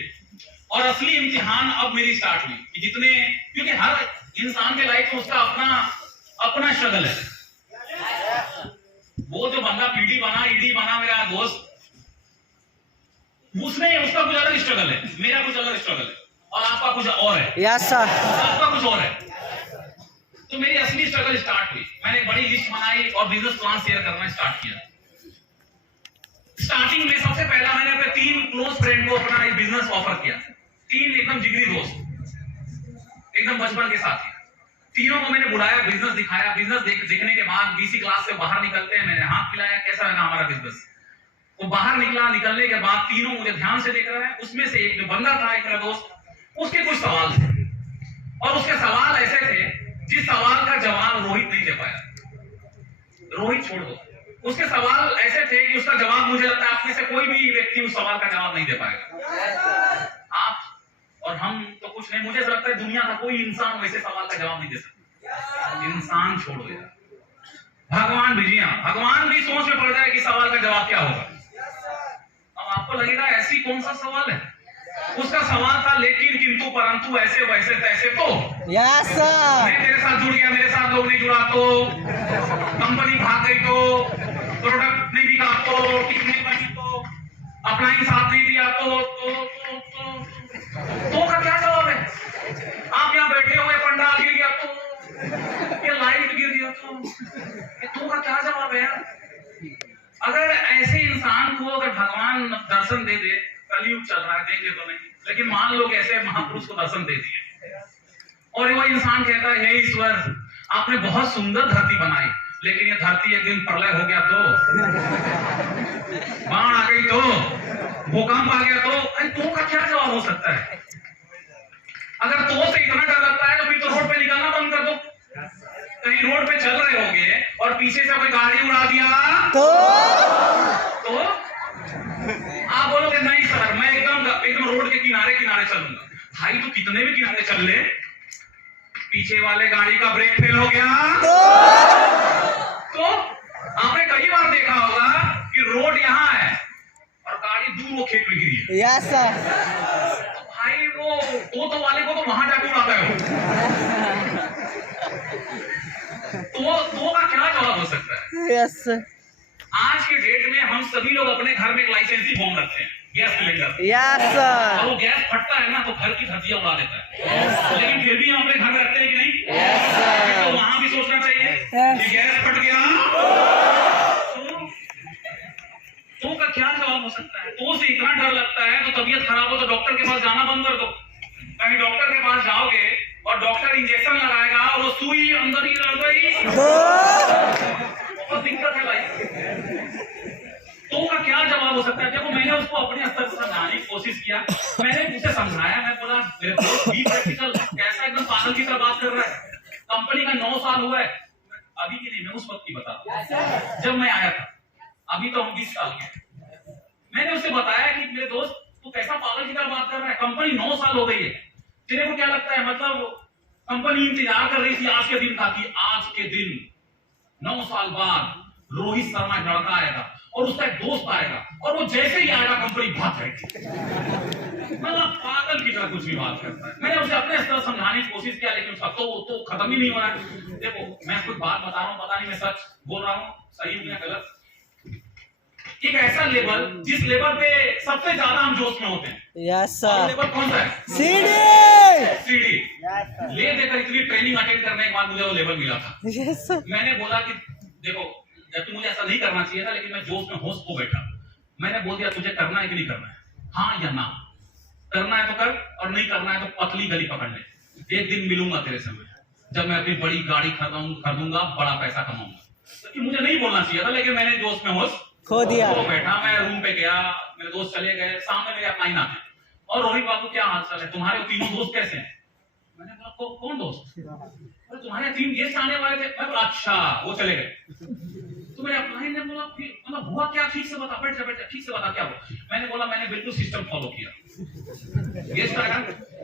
और असली इम्तिहान अब मेरी स्टार्ट हुई कि जितने, क्योंकि हर इंसान के लाइफ में उसका अपना स्ट्रगल है। वो जो बंदा पीडी बना, ईडी बना, मेरा दोस्त, उसका कुछ अलग स्ट्रगल है, मेरा कुछ अलग स्ट्रगल है, और आपका कुछ और है। Yes sir. आपका कुछ और है। तो मेरी असली स्ट्रगल स्टार्ट हुई। मैंने एक बड़ी लिस्ट बनाई और बिजनेस प्लान शेयर करना स्टार्ट किया। स्टार्टिंग में सबसे पहला मैंने अपने 3 क्लोज फ्रेंड को अपना बिजनेस ऑफर किया। 3 एकदम जिगरी दोस्त, एकदम बचपन के साथी, तीनों को मैंने बुलाया, बिजनेस दिखाया। बिजनेस देखने के बाद बीसी क्लास से बाहर निकलते हैं, मैंने हाथ मिलाया, कैसा लगा हमारा बिजनेस। वो बाहर निकलने के बाद तीनों मुझे ध्यान से देख रहा है। उसमें से एक जो बंदा था, एक मेरा दोस्त, उसके कुछ सवाल थे, और उसके सवाल ऐसे थे सवाल का जवाब रोहित नहीं दे पाया। रोहित छोड़ दो, उसके सवाल ऐसे थे कि उसका जवाब मुझे लगता है आप में से कोई भी व्यक्ति उस सवाल का जवाब नहीं दे पाएगा। आप और हम तो कुछ नहीं, मुझे लगता है दुनिया का कोई इंसान वैसे सवाल का जवाब नहीं दे सकता। इंसान छोड़ो यार, भगवान भी, भगवान भी सोच में पड़ जाए कि सवाल का जवाब क्या होगा। अब आपको लगेगा ऐसी कौन सा सवाल है, उसका सवाल था लेकिन किंतु परंतु ऐसे वैसे तैसे तो। Yes sir. मैं तेरे साथ जुड़ गया, मेरे साथ लोग नहीं जुड़ा तो, कंपनी भाग गई तो, प्रोडक्ट नहीं बिका तो, टिक नहीं बनी तो, अपलाइन साथ नहीं दिया तो का क्या जवाब है? आप यहाँ बैठे हुए पंडाल गिर गया तो, ये लाइट गिर गया तो का क्या जवाब है यार? अगर ऐसे इंसान को अगर भगवान दर्शन दे दे, कलयुग चल रहा है, देंगे तो नहीं, लेकिन मान लो ऐसे महापुरुष को दर्शन दे दिए और वो इंसान कहता है, हे ईश्वर आपने बहुत सुंदर धरती बनाई, लेकिन ये धरती एक दिन प्रलय हो गया तो, बाढ़ आ गई तो, भूकंप आ गया तो का क्या जवाब हो सकता है? अगर तो से इतना डर लगता है तो फिर तो रोड पे निकलना बंद कर दो। कहीं रोड पे चल रहे होंगे और पीछे से कोई गाड़ी उड़ा दिया तो आप बोलोगे नहीं सर मैं एकदम रोड के किनारे किनारे चलूंगा। भाई तो कितने भी किनारे चल ले, पीछे वाले गाड़ी का ब्रेक फेल हो गया तो आपने कई बार देखा होगा कि रोड यहाँ है और गाड़ी दूर वो खेत में गिरी है। Yes sir. तो भाई वो तो वाले को तो वहां जाके उड़ाता है तो का क्या जवाब हो सकता है? Yes sir. आज के डेट में हम सभी लोग अपने घर में एक लाइसेंसी बॉम्ब रखते हैं, गैस सिलेंडर। Yes sir. और वो गैस फटता है ना तो घर की धज्जियां उड़ा देता है। लेकिन फिर भी हम अपने घर में रखते हैं कि नहीं? Yes sir. तो वहां भी सोचना चाहिए कि गैस फट गया तो का क्या जवाब हो सकता है? तो से इतना डर लगता है तो तबीयत खराब हो तो डॉक्टर के पास जाना बंद कर दो। कहीं डॉक्टर के पास जाओगे और डॉक्टर इंजेक्शन लगाएगा और वो सुई अंदर ही रह गई, बहुत दिक्कत है भाई। तो का क्या जवाब हो सकता है? देखो मैंने उसको अपने स्तर से समझाने की कोशिश किया, मैंने उसे समझाया, मैं बोला मेरे दोस्त बी प्रैक्टिकल, कैसा एकदम पागल की तरह बात कर रहा है। कंपनी का 9 साल हुआ है, अभी की नहीं, मैं उस वक्त की बता रहा हूं जब मैं आया था, अभी तो हम 20 साल के। मैंने उसे बताया कि मेरे दोस्त तू कैसा पागल की तरह बात कर रहा है, कंपनी 9 साल हो गई है, तेरे को क्या लगता है मतलब कंपनी इंतजार कर रही थी आज के दिन का कि आज के दिन 9 साल बाद रोहित शर्मा एक लड़का आएगा और उसका एक दोस्त आएगा और वो जैसे ही आएगा कंपनी भाग जाएगी। मतलब पागल की तरह कुछ भी बात करता है। मैंने उसे अपने स्तर समझाने की कोशिश किया लेकिन उसका तो खत्म ही नहीं हो रहा है। देखो मैं कुछ बात बता रहा हूँ, पता नहीं मैं सच बोल रहा हूँ, सही हूँ या गलत। एक ऐसा लेवल जिस लेवल पे सबसे ज्यादा हम जोश में होते हैं, यस सर। लेवल कौन सा है? सीडी। ले देकर इतनी ट्रेनिंग अटेंड करने के बाद मुझे वो लेवल मिला था। Yes sir. मैंने बोला कि देखो जब तुम मुझे ऐसा नहीं करना चाहिए था, लेकिन मैं जोश में होश को बैठा, मैंने बोल दिया तुझे करना है कि नहीं करना है, हाँ या ना, करना है तो कर और नहीं करना है तो पतली गली पकड़ ले। एक दिन मिलूंगा तेरे से जब मैं अपनी बड़ी गाड़ी खरीदूंगा, बड़ा पैसा कमाऊंगा। क्योंकि मुझे नहीं बोलना चाहिए था, लेकिन मैंने जोश में होश खो दिया। तो बैठा, मैं रूम पे गया, मेरे दोस्त चले गए, सामने मेरे अपना आते और रोहित बाबू क्या हाल चाल है, तुम्हारे तीनों दोस्त कैसे हैं? मैंने बोला कौन दोस्त? अरे तुम्हारे 3 गेस्ट आने वाले थे। मैं बोला अच्छा, वो चले गए। तो मेरे अपना ने बोला फिर मतलब हुआ क्या, ठीक से बता, बैठ जा ठीक से बता क्या हुआ। मैंने बोला मैंने बिल्कुल सिस्टम फॉलो किया, गेस्ट आया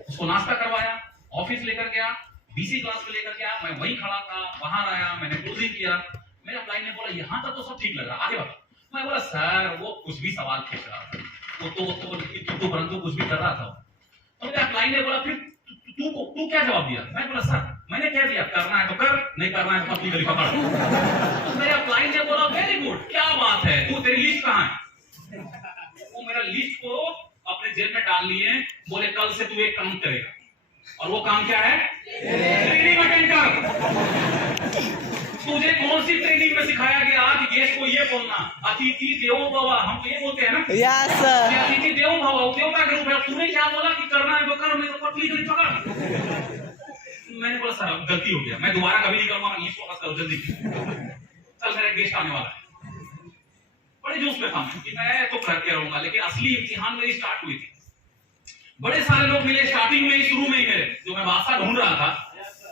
उसको नाश्ता करवाया, ऑफिस लेकर गया, बीसी क्लास में लेकर गया, मैं वहीं खड़ा था, बाहर आया, मैंने क्लोजिंग किया। मेरे अपलाइन ने बोला यहाँ तक तो सब ठीक लग रहा, आगे बता। मैं बोला सर वो कुछ भी सवाल खींच रहा था, वो तो परंतु कुछ भी कर रहा था। तो मेरे अपलाइन ने बोला फिर तू क्या जवाब दिया? मैं बोला सर मैंने क्या दिया, करना है तो कर, नहीं करना है तो पतली गली पकड़। तो मेरे अपलाइन ने बोला वेरी गुड, क्या बात है, तू तेरी लिस्ट कहाँ है? वो मेरा लिस्ट को अपने जेब में डाल लिए, बोले कल से तू एक काम करेगा और वो काम क्या है? ट्रेनिंग अटेंड कर। तुझे कौन सी ट्रेनिंग में सिखाया गया कि गेस्ट को ये बोलना, अतिथि देवो भव, हम तो ये बोलते हैं ना, यस सर। अतिथि देवो भव, देवता के रूप में। तूने क्या बोला कि करना है तो कर, नहीं तो पतली गली पकड़। मैंने बोला सर गलती हो गया, मैं दोबारा कभी नहीं करूंगा, लिस्ट फोकस करो जल्दी, कल मेरा गेस्ट आने वाला है। बड़े जोश में था कि मैं तो करके रहूंगा, लेकिन असली इम्तिहान मेरी स्टार्ट हुई थी। बड़े सारे लोग मिले स्टार्टिंग में ही, शुरू में ही मिले, जो मैं बादशाह ढूंढ रहा था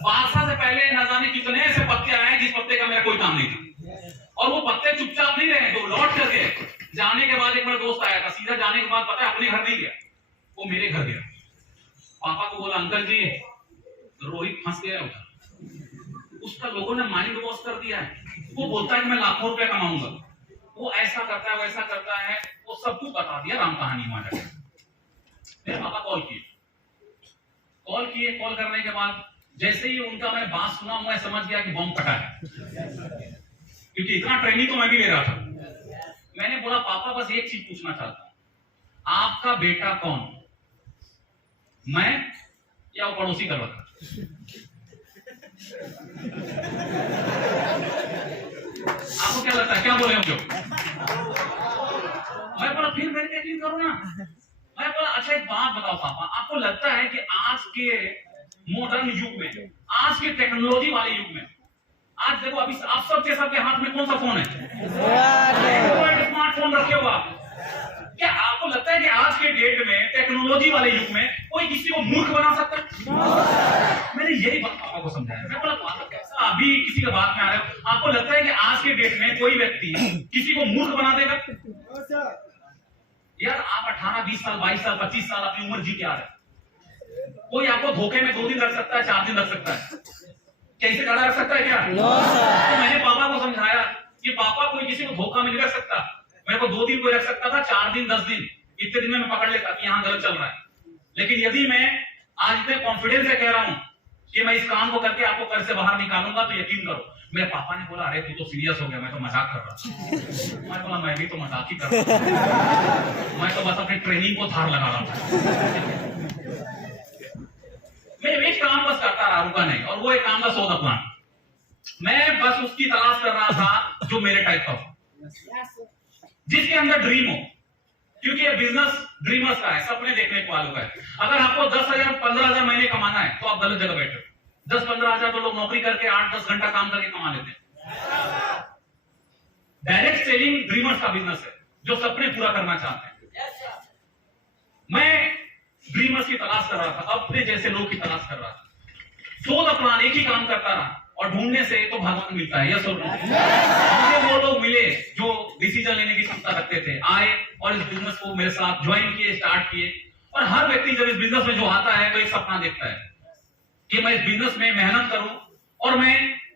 बादशाह से पहले न जाने कितने ऐसे पत्ते आए जिस पत्ते का मेरा कोई काम नहीं था, और वो पत्ते चुपचाप नहीं रहे, तो लौट कर गए। जाने के बाद एक मेरा दोस्त आया था, सीधा जाने के बाद पता है अपने घर नहीं गया, वो मेरे घर गया। पापा को बोला अंकल जी रोहित फंस गया उधर, उसका लोगों ने माइंड वॉश कर दिया है, वो बोलता है कि मैं लाखों रुपए कमाऊंगा, वो ऐसा करता है वैसा करता है, वो सब कुछ बता दिया राम कहानी वहां जाकर। मेरे पापा कॉल किए, कॉल करने के बाद जैसे ही उनका मैंने बात सुना, मैं समझ गया कि बम फटा है, क्योंकि इतना ट्रेनिंग तो मैं भी ले रहा था। मैंने बोला पापा बस एक चीज पूछना चाहता हूं, आपका बेटा कौन, मैं या वो पड़ोसी का लड़का? आपको क्या लगता है, क्या बोले हम लोग? मैं बोला फिर मैं यकीन करो ना। मैं बोला अच्छा एक बात बताओ पापा, आपको लगता है कि आज के मॉडर्न युग में, आज के टेक्नोलॉजी वाले युग में, आज देखो अभी आप सबके हाथ में कौन सा फोन है? स्मार्टफोन रखे हो आप। क्या आपको लगता है कि आज के डेट में टेक्नोलॉजी वाले युग में कोई किसी को मूर्ख बना सकता है? मैंने यही बात पापा को समझाया। मैं बोला पापा कैसा अभी किसी के बात में आ रहे हो, आपको लगता है कि आज के डेट में कोई व्यक्ति किसी को मूर्ख बना देगा? यार आप 18, 20 साल, 22 साल, 25 साल अपनी उम्र जी के आ रहे हैं, कोई आपको धोखे में 2 दिन रख सकता है, 4 दिन रख सकता है, कैसे खड़ा रख सकता है क्या? तो मैंने पापा को समझाया कि पापा कोई किसी को धोखा में नहीं रख सकता, मेरे को 2 दिन कोई रख सकता था, 4 दिन 10 दिन, इतने दिन में मैं पकड़ लेता कि यहाँ गलत चल रहा है। लेकिन यदि मैं आज इतने कॉन्फिडेंस से कह रहा हूं कि मैं इस काम को करके आपको घर से बाहर निकालूंगा, तो यकीन करो। मेरे पापा ने बोला अरे तू तो सीरियस हो गया, मैं तो मजाक कर रहा था। मैं बोला मैं भी तो मजाक ही कर रहा था, मैं तो बस अपनी ट्रेनिंग को धार लगा रहा था। मैं एक काम बस करता रहा, रुका नहीं, और वो एक काम का 100 प्लान। मैं बस उसकी तलाश कर रहा था जो मेरे टाइप का हो, जिसके अंदर ड्रीम हो, क्योंकि ये बिजनेस ड्रीमर्स का है, सपने देखने वालों का है। अगर आपको 10,000 15,000 महीने कमाना है तो आप गलत जगह बैठे हो। 10-15 हजार तो लोग नौकरी करके 8-10 घंटा काम करके कमा लेते हैं। डायरेक्ट सेलिंग ड्रीमर्स का बिजनेस है, जो सपने पूरा करना चाहते हैं। मैं ड्रीमर्स की तलाश कर रहा था, अपने जैसे लोग की तलाश कर रहा था। 100 प्लान एक ही काम करता रहा, और ढूंढने से तो भगवान मिलता है। यस और नो? मुझे वो लोग मिले जो डिसीजन लेने की क्षमता रखते थे, आए और इस बिजनेस को मेरे साथ ज्वाइन किए, स्टार्ट किए। और हर व्यक्ति जब इस बिजनेस में जो आता है तो एक सपना देखता है कि मैं इस बिजनेस में मेहनत करूं और मैं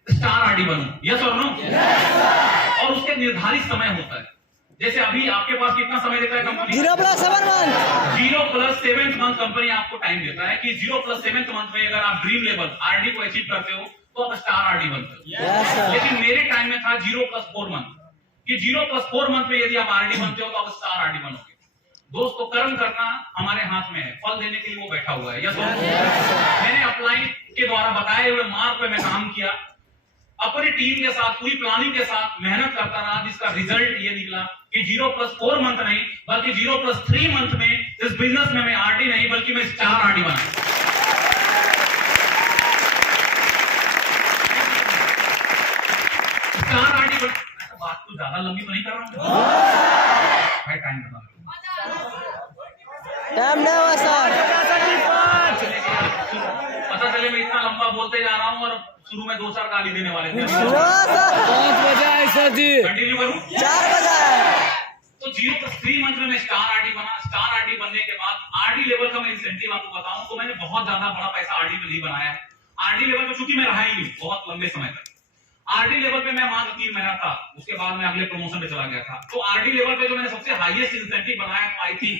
स्टार आरडी बनूं। यस और नो? और उसके निर्धारित समय होता है। जैसे अभी आपके पास कितना समय देता है कंपनी? 0+7 मंथ। 0+7 मंथ कंपनी आपको टाइम देता है कि 0+7 मंथ में अगर आप ड्रीम लेवल आरडी को अचीव करते हो तो आप स्टार आरडी बनते हो। लेकिन मेरे टाइम में था 0+4 मंथ, कि 0+4 मंथ में यदि आप आरडी बनते हो तो आप स्टार आरडी बनोगे। दोस्तों कर्म करना हमारे हाथ में है, फल देने के लिए वो बैठा हुआ है। यस मैंने अपलाइन के द्वारा बताए हुए मार्ग पे मैं काम किया, अपनी टीम के साथ पूरी प्लानिंग के साथ मेहनत करता रहा, जिसका रिजल्ट ये निकला कि 0+4 मंथ नहीं बल्कि 0+3 मंथ में इस बिजनेस में मैं आरडी नहीं बल्कि मैं स्टार आरडी बना। स्टार आरडी बना। बात तो ज्यादा लंबी तो नहीं कर रहा हूं भाई, टाइम बता टाइम नहीं हुआ सर। पता चले मैं इतना लंबा बोलते जा रहा हूँ और शुरू में 2-4 गाली देने वाले थे। 5 बजे है सर जी, कंटिन्यू करूं? 4 बजे है। तो 0+3 मंथ में मैं स्टार आरडी बना। स्टार आरडी बनने के बाद आरडी लेवल का मैं इंसेंटिव आपको बताऊं तो मैंने बहुत ज्यादा बड़ा पैसा आरडी में नहीं बनाया। आरडी लेवल में चूंकि मैं रहा ही नहीं बहुत लंबे समय तक, आरडी लेवल पे मैं मात्र 3 महीना था, उसके बाद मैं अगले प्रमोशन पे चला गया था। तो आरडी लेवल पे जो मैंने सबसे हाईएस्ट इंसेंटिव बनाया तो आई थी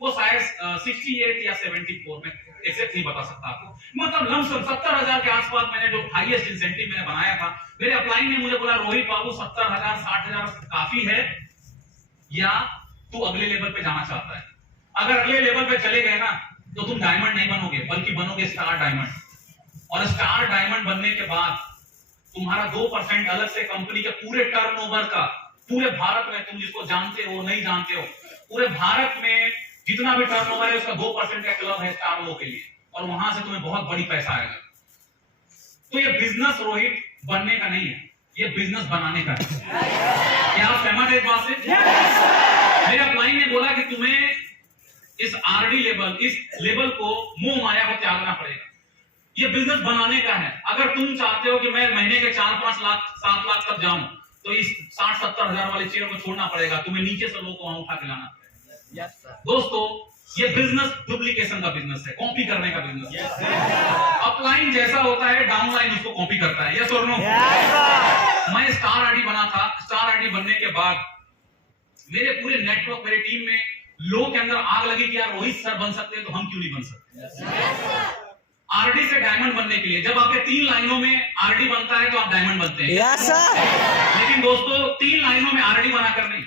वो शायद 68 या 74 में, एग्जैक्ट नहीं बता सकता आपको, मतलब लमसम 70,000 के आसपास मैंने जो हाईएस्ट इंसेंटिव मैंने बनाया था। मेरे अपलाइन ने मुझे बोला रोहित बाबू 70,000 60,000 काफी है या तू अगले लेवल पे जाना चाहता है? अगर अगले लेवल पे चले गए ना तो तुम डायमंड नहीं बनोगे बल्कि बनोगे स्टार डायमंड। और स्टार डायमंड बनने के बाद तुम्हारा 2% अलग से कंपनी के पूरे टर्नओवर का, पूरे भारत में तुम जिसको जानते हो नहीं जानते हो, पूरे भारत में जितना भी टर्नओवर है उसका 2% का क्लब है स्टार लोगों के लिए, और वहां से तुम्हें बहुत बड़ी पैसा आएगा। तो ये बिजनेस रोहित बनने का नहीं है, ये बिजनेस बनाने का है। क्या आप सहमत है इस बात से? मेरे अपलाइन ने बोला कि तुम्हें इस आरडी लेवल, इस लेवल को मोह माया को त्यागना पड़ेगा। ये बिजनेस बनाने का है। अगर तुम चाहते हो कि मैं महीने के 4-5 लाख 7 लाख तक जाऊं, तो इस 60-70 हजार वाले चेयर को छोड़ना पड़ेगा, तुम्हें नीचे से लोग को वहां उठा के लाना पड़ेगा। Yes sir. दोस्तों, ये बिजनेस डुप्लीकेशन का बिजनेस है, कॉपी करने का बिजनेस है। अपलाइन जैसा होता है, डाउनलाइन उसको कॉपी करता है। यस और नो? मैं स्टार आईडी बना था। स्टार आईडी बनने के बाद मेरे पूरे नेटवर्क, मेरी टीम में लोगों के अंदर आग लगी कि यार रोहित सर बन सकते हैं तो हम क्यों नहीं बन सकते। आरडी से डायमंड बनने के लिए जब आपके 3 लाइनों में आरडी बनता है तो आप डायमंड बनते हैं। Yes sir. लेकिन दोस्तों, 3 लाइनों में आरडी बनाकर नहीं,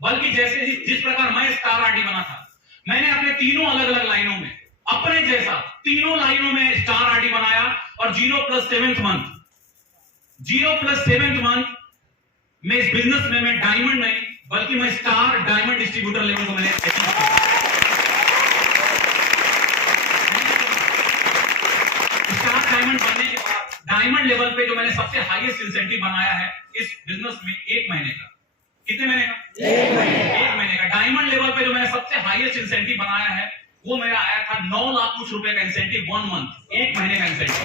बल्कि जैसे जिस प्रकार मैं स्टार आरडी बना था, मैंने अपने तीनों अलग अलग लाइनों में अपने जैसा तीनों लाइनों में स्टार आरडी बनाया। और 0+7th मंथ में इस बिजनेस में मैं डायमंड नहीं बल्कि मैं स्टार डायमंड डिस्ट्रीब्यूटर लेवल को मैंने स्टार डायमंड बनने के बाद डायमंड लेवल पे जो मैंने सबसे हाईएस्ट इंसेंटिव बनाया है इस बिजनेस में 1 महीने का। कितने महीने का? 1 महीने का। डायमंड लेवल पे जो मैंने सबसे हाईएस्ट इंसेंटिव बनाया है वो मेरा आया था 9 लाख कुछ रुपए का इंसेंटिव 1 मंथ, 1 महीने का इंसेंटिव।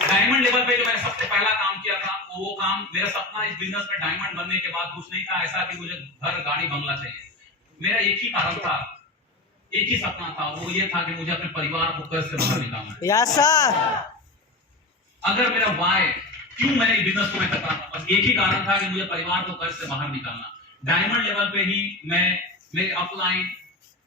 डायमंड लेवल पे जो मैंने सबसे पहला काम किया था वो काम, मेरा सपना इस बिजनेस में डायमंड बनने के बाद कुछ नहीं था ऐसा कि मुझे घर गाड़ी बंगला चाहिए। मेरा एक ही कारण था, एक ही सपना था, वो ये था कि मुझे अपने परिवार को कर्ज से बाहर निकालना है। Yes sir. अगर मेरा वाय क्यों मैंने इस बिजनेस को मैं करता था, बस एक ही कारण था कि मुझे परिवार को कर्ज से बाहर निकालना। डायमंड लेवल पे ही मेरे अपलाइन,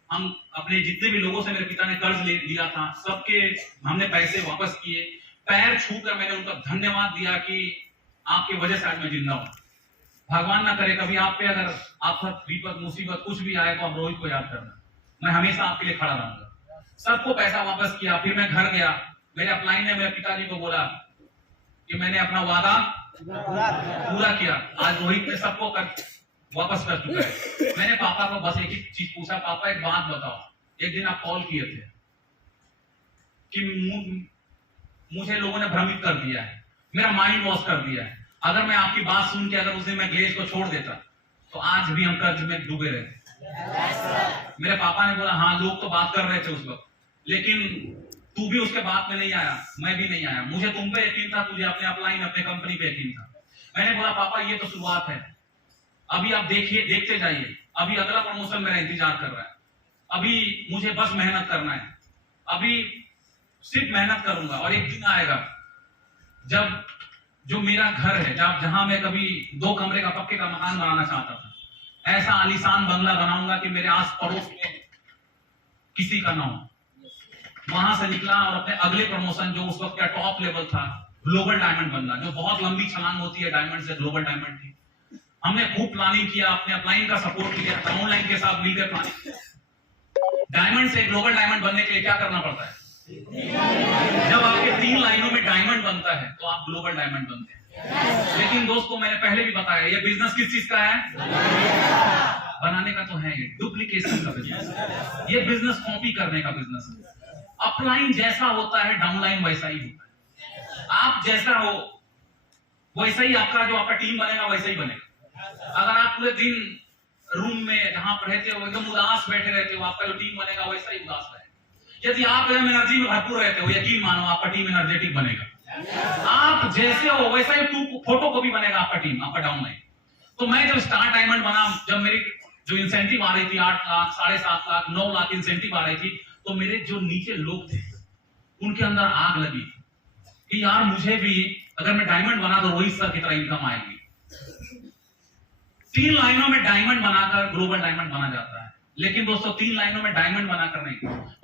हम अपने जितने भी लोगों से मेरे पिता ने कर्ज लिया था सबके हमने पैसे वापस किए। पैर छूकर मैंने उनका धन्यवाद दिया कि आपकी वजह से आज मैं जिंदा हूं। भगवान ना करे कभी आप पे अगर आफत विपद मुसीबत कुछ भी आए तो आप रोहित को याद करना, मैं हमेशा आपके लिए खड़ा रहूंगा। सबको पैसा वापस किया। फिर मैं घर गया, मेरे अपलाइन ने मेरे पिताजी को बोला कि मैंने अपना वादा पूरा किया। आज रोहित ने सबको वापस कर चुका है। मैंने पापा को बस एक ही चीज पूछा, पापा एक बात बताओ, एक दिन आप कॉल किए थे कि मुझे लोगों ने भ्रमित कर दिया है, मेरा माइंड वॉश कर दिया है। अगर मैं आपकी बात सुन के अगर उस दिन मैं ग्लेज को छोड़ देता तो आज भी हम कर्ज में डूबे रहते। मेरे पापा ने बोला हाँ लोग तो बात कर रहे थे उस वक्त, लेकिन तू भी उसके बात में नहीं आया, मैं भी नहीं आया। मुझे तुम पे यकीन था, तुझे अपने अपलाइन अपने कंपनी पे यकीन था। मैंने बोला पापा ये तो शुरुआत है, अभी आप देखते जाइए, अभी अगला प्रमोशन मेरा इंतजार कर रहा है, अभी मुझे बस मेहनत करना है, अभी सिर्फ मेहनत करूंगा। और एक दिन आएगा जब जो मेरा घर है, जहां मैं कभी 2 कमरे का पक्के का मकान बनाना चाहता था, ऐसा आलीशान बंगला बनाऊंगा कि मेरे आस पड़ोस में किसी का ना हो। वहां से निकला और अपने अगले प्रमोशन जो उस वक्त का टॉप लेवल था, ग्लोबल डायमंड बनना, जो बहुत लंबी छलांग होती है डायमंड से ग्लोबल डायमंड की। हमने खूब प्लानिंग किया, अपने अपलाइन का सपोर्ट किया, डाउनलाइन के साथ मिलकर प्लानिंग किया। डायमंड से ग्लोबल डायमंड बनने के लिए क्या करना पड़ता है? जब आपके 3 लाइनों में डायमंड बनता है तो आप ग्लोबल डायमंड बनते हैं। लेकिन दोस्तों मैंने पहले भी बताया, ये बिजनेस किस चीज का है? बनाने का तो है, ये डुप्लीकेशन का बिजनेस, ये बिजनेस कॉपी करने का बिजनेस है। अपलाइन जैसा होता है डाउनलाइन वैसा ही होता है। आप जैसा हो वैसा ही आपका जो आपका टीम बनेगा वैसा ही बनेगा। अगर आप पूरे दिन रूम में जहां पर रहते हो एकदम उदास बैठे रहते हो, आपका जो टीम बनेगा वैसा ही उदास रहेगा। यदि आप एनर्जी में भरपूर रहते हो, यकीन मानो आपका टीम एनर्जेटिक बनेगा। आप जैसे हो वैसा ही फोटो कॉपी बनेगा आपका टीम, आपका डाउनलाइन। तो मैं जब स्टार डायमंड बना, जब मेरी जो इंसेंटिव आ रही थी 8 लाख 7.5 लाख 9 लाख इंसेंटिव आ रही थी, तो मेरे जो नीचे लोग थे उनके अंदर आग लगी कि यार मुझे भी अगर मैं डायमंड बना तो रोहित सर की तरह इनकम आएगी। 3 लाइनों में डायमंड बनाकर ग्लोबल डायमंड बना जाता है। लेकिन दोस्तों 3 लाइनों में डायमंड बनाकर नहीं,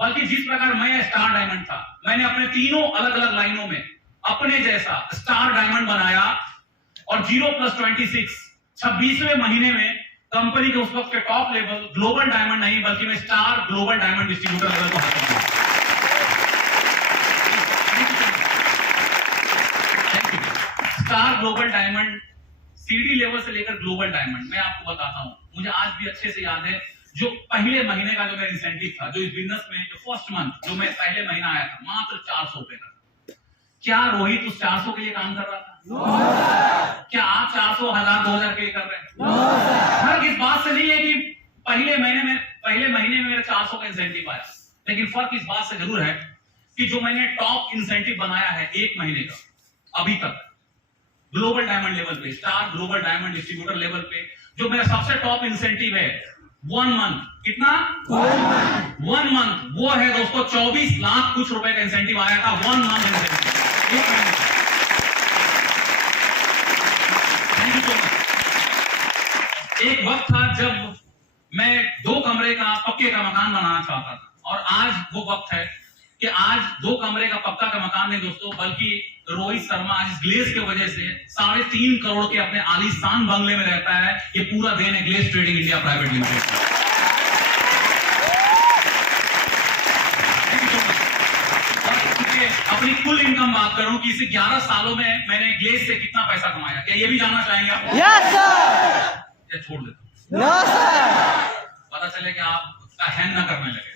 बल्कि जिस प्रकार मैं स्टार डायमंड था, मैंने अपने तीनों अलग अलग लाइनों में अपने जैसा स्टार डायमंड बनाया। और 0+26 26वें महीने में कंपनी के उस वक्त के टॉप लेवल ग्लोबल डायमंड नहीं बल्कि मैं star global diamond distributor level को हासिल किया। Star global diamond CD level से लेकर ग्लोबल डायमंड, मैं आपको बताता हूं, मुझे आज भी अच्छे से याद है जो पहले महीने का जो मेरा इंसेंटिव था, जो इस बिजनेस में जो फर्स्ट मंथ जो मैं पहले महीना आया था, मात्र 400 रुपए का। क्या रोहित उस 400 के लिए काम कर रहा था? क्या आप 400 1000 2000 के लिए कर रहे हैं? हर इस बात से नहीं है कि पहले महीने में पहले महीने में मेरा 400 का इंसेंटिव आया, लेकिन फर्क इस बात से जरूर है कि जो मैंने टॉप इंसेंटिव बनाया है 1 महीने का अभी तक ग्लोबल डायमंड लेवल पे, star global diamond distributor level पे, जो मेरा सबसे टॉप इंसेंटिव है 1 मंथ, कितना 1 मंथ, वो है दोस्तों 24 लाख कुछ रुपए का इंसेंटिव आया था 1 month incentive. Thank you so much. एक वक्त था जब मैं 2 कमरे का पक्के का मकान बनाना चाहता था, और आज वो वक्त है कि आज 2 कमरे का पक्का का मकान नहीं दोस्तों, बल्कि रोहित शर्मा आज इस ग्लेज की वजह से 3.5 करोड़ के अपने आलीशान बंगले में रहता है। ये पूरा देन है Glaze Trading India Private Limited. अपनी कुल इनकम बात करूं कि इसे 11 सालों में मैंने ग्लेज से कितना पैसा कमाया, क्या ये भी जानना चाहेंगे आप? Yes sir. या छोड़ देता हूं? No sir. पता चले कि आप उसका हैंग ना करने लगे।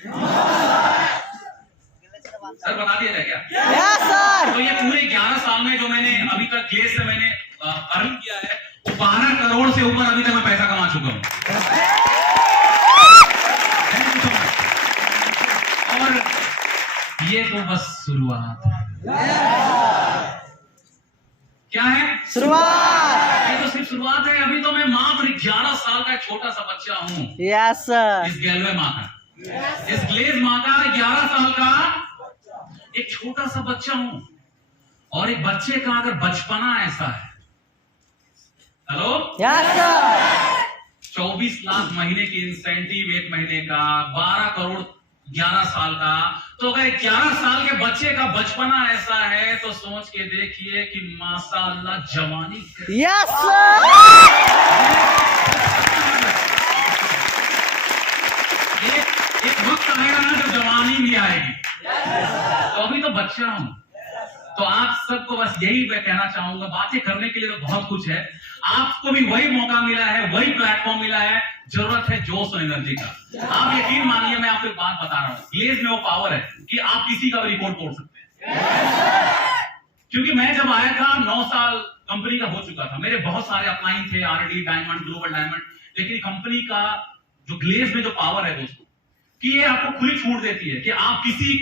सर बता दिया जाए क्या? Yes sir. तो ये पूरे 11 साल में जो मैंने अभी तक ग्लेज से मैंने अर्न किया है, वो 12 करोड़ से ऊपर अभी तक मैं पैसा कमा चुका हूं। और ये तो बस शुरुआत है। क्या है? शुरुआत। ये तो सिर्फ शुरुआत है। अभी तो मैं मात्र 11 साल का एक छोटा सा बच्चा हूं। Yes sir. इस गैलवे माँ का, इस ग्लेज माँ का 11 साल का एक छोटा सा बच्चा हूं। और एक बच्चे का अगर बचपना ऐसा है, हेलो, यस सर। 24 लाख महीने की इंसेंटिव 1 महीने का, 12 करोड़ 11 साल का, तो अगर 11 साल के बच्चे का बचपना ऐसा है तो सोच के देखिए कि माशाअल्लाह जवानी। Yes sir. एक वक्त आएगा ना जब जवानी भी आएगी, तो अभी तो बच्चा हूं। तो आप सबको बस यही मैं कहना चाहूंगा, बातें करने के लिए तो बहुत कुछ है, आपको भी वही मौका मिला है, वही प्लेटफॉर्म मिला है, जरूरत है जोश और एनर्जी का। आप यकीन मानिए, मैं आपको एक बात बता रहा हूं, ग्लेज में वो पावर है कि आप किसी का भी रिकॉर्ड तोड़ सकते हैं। क्योंकि मैं जब आया था 9 साल कंपनी का हो चुका था, मेरे बहुत सारे अपलाइन थे, आरडी, डायमंड, ग्लोबल डायमंड, लेकिन कंपनी का जो ग्लेज में जो पावर है दोस्तों, कि ये आपको खुली छूट देती है कि आप किसी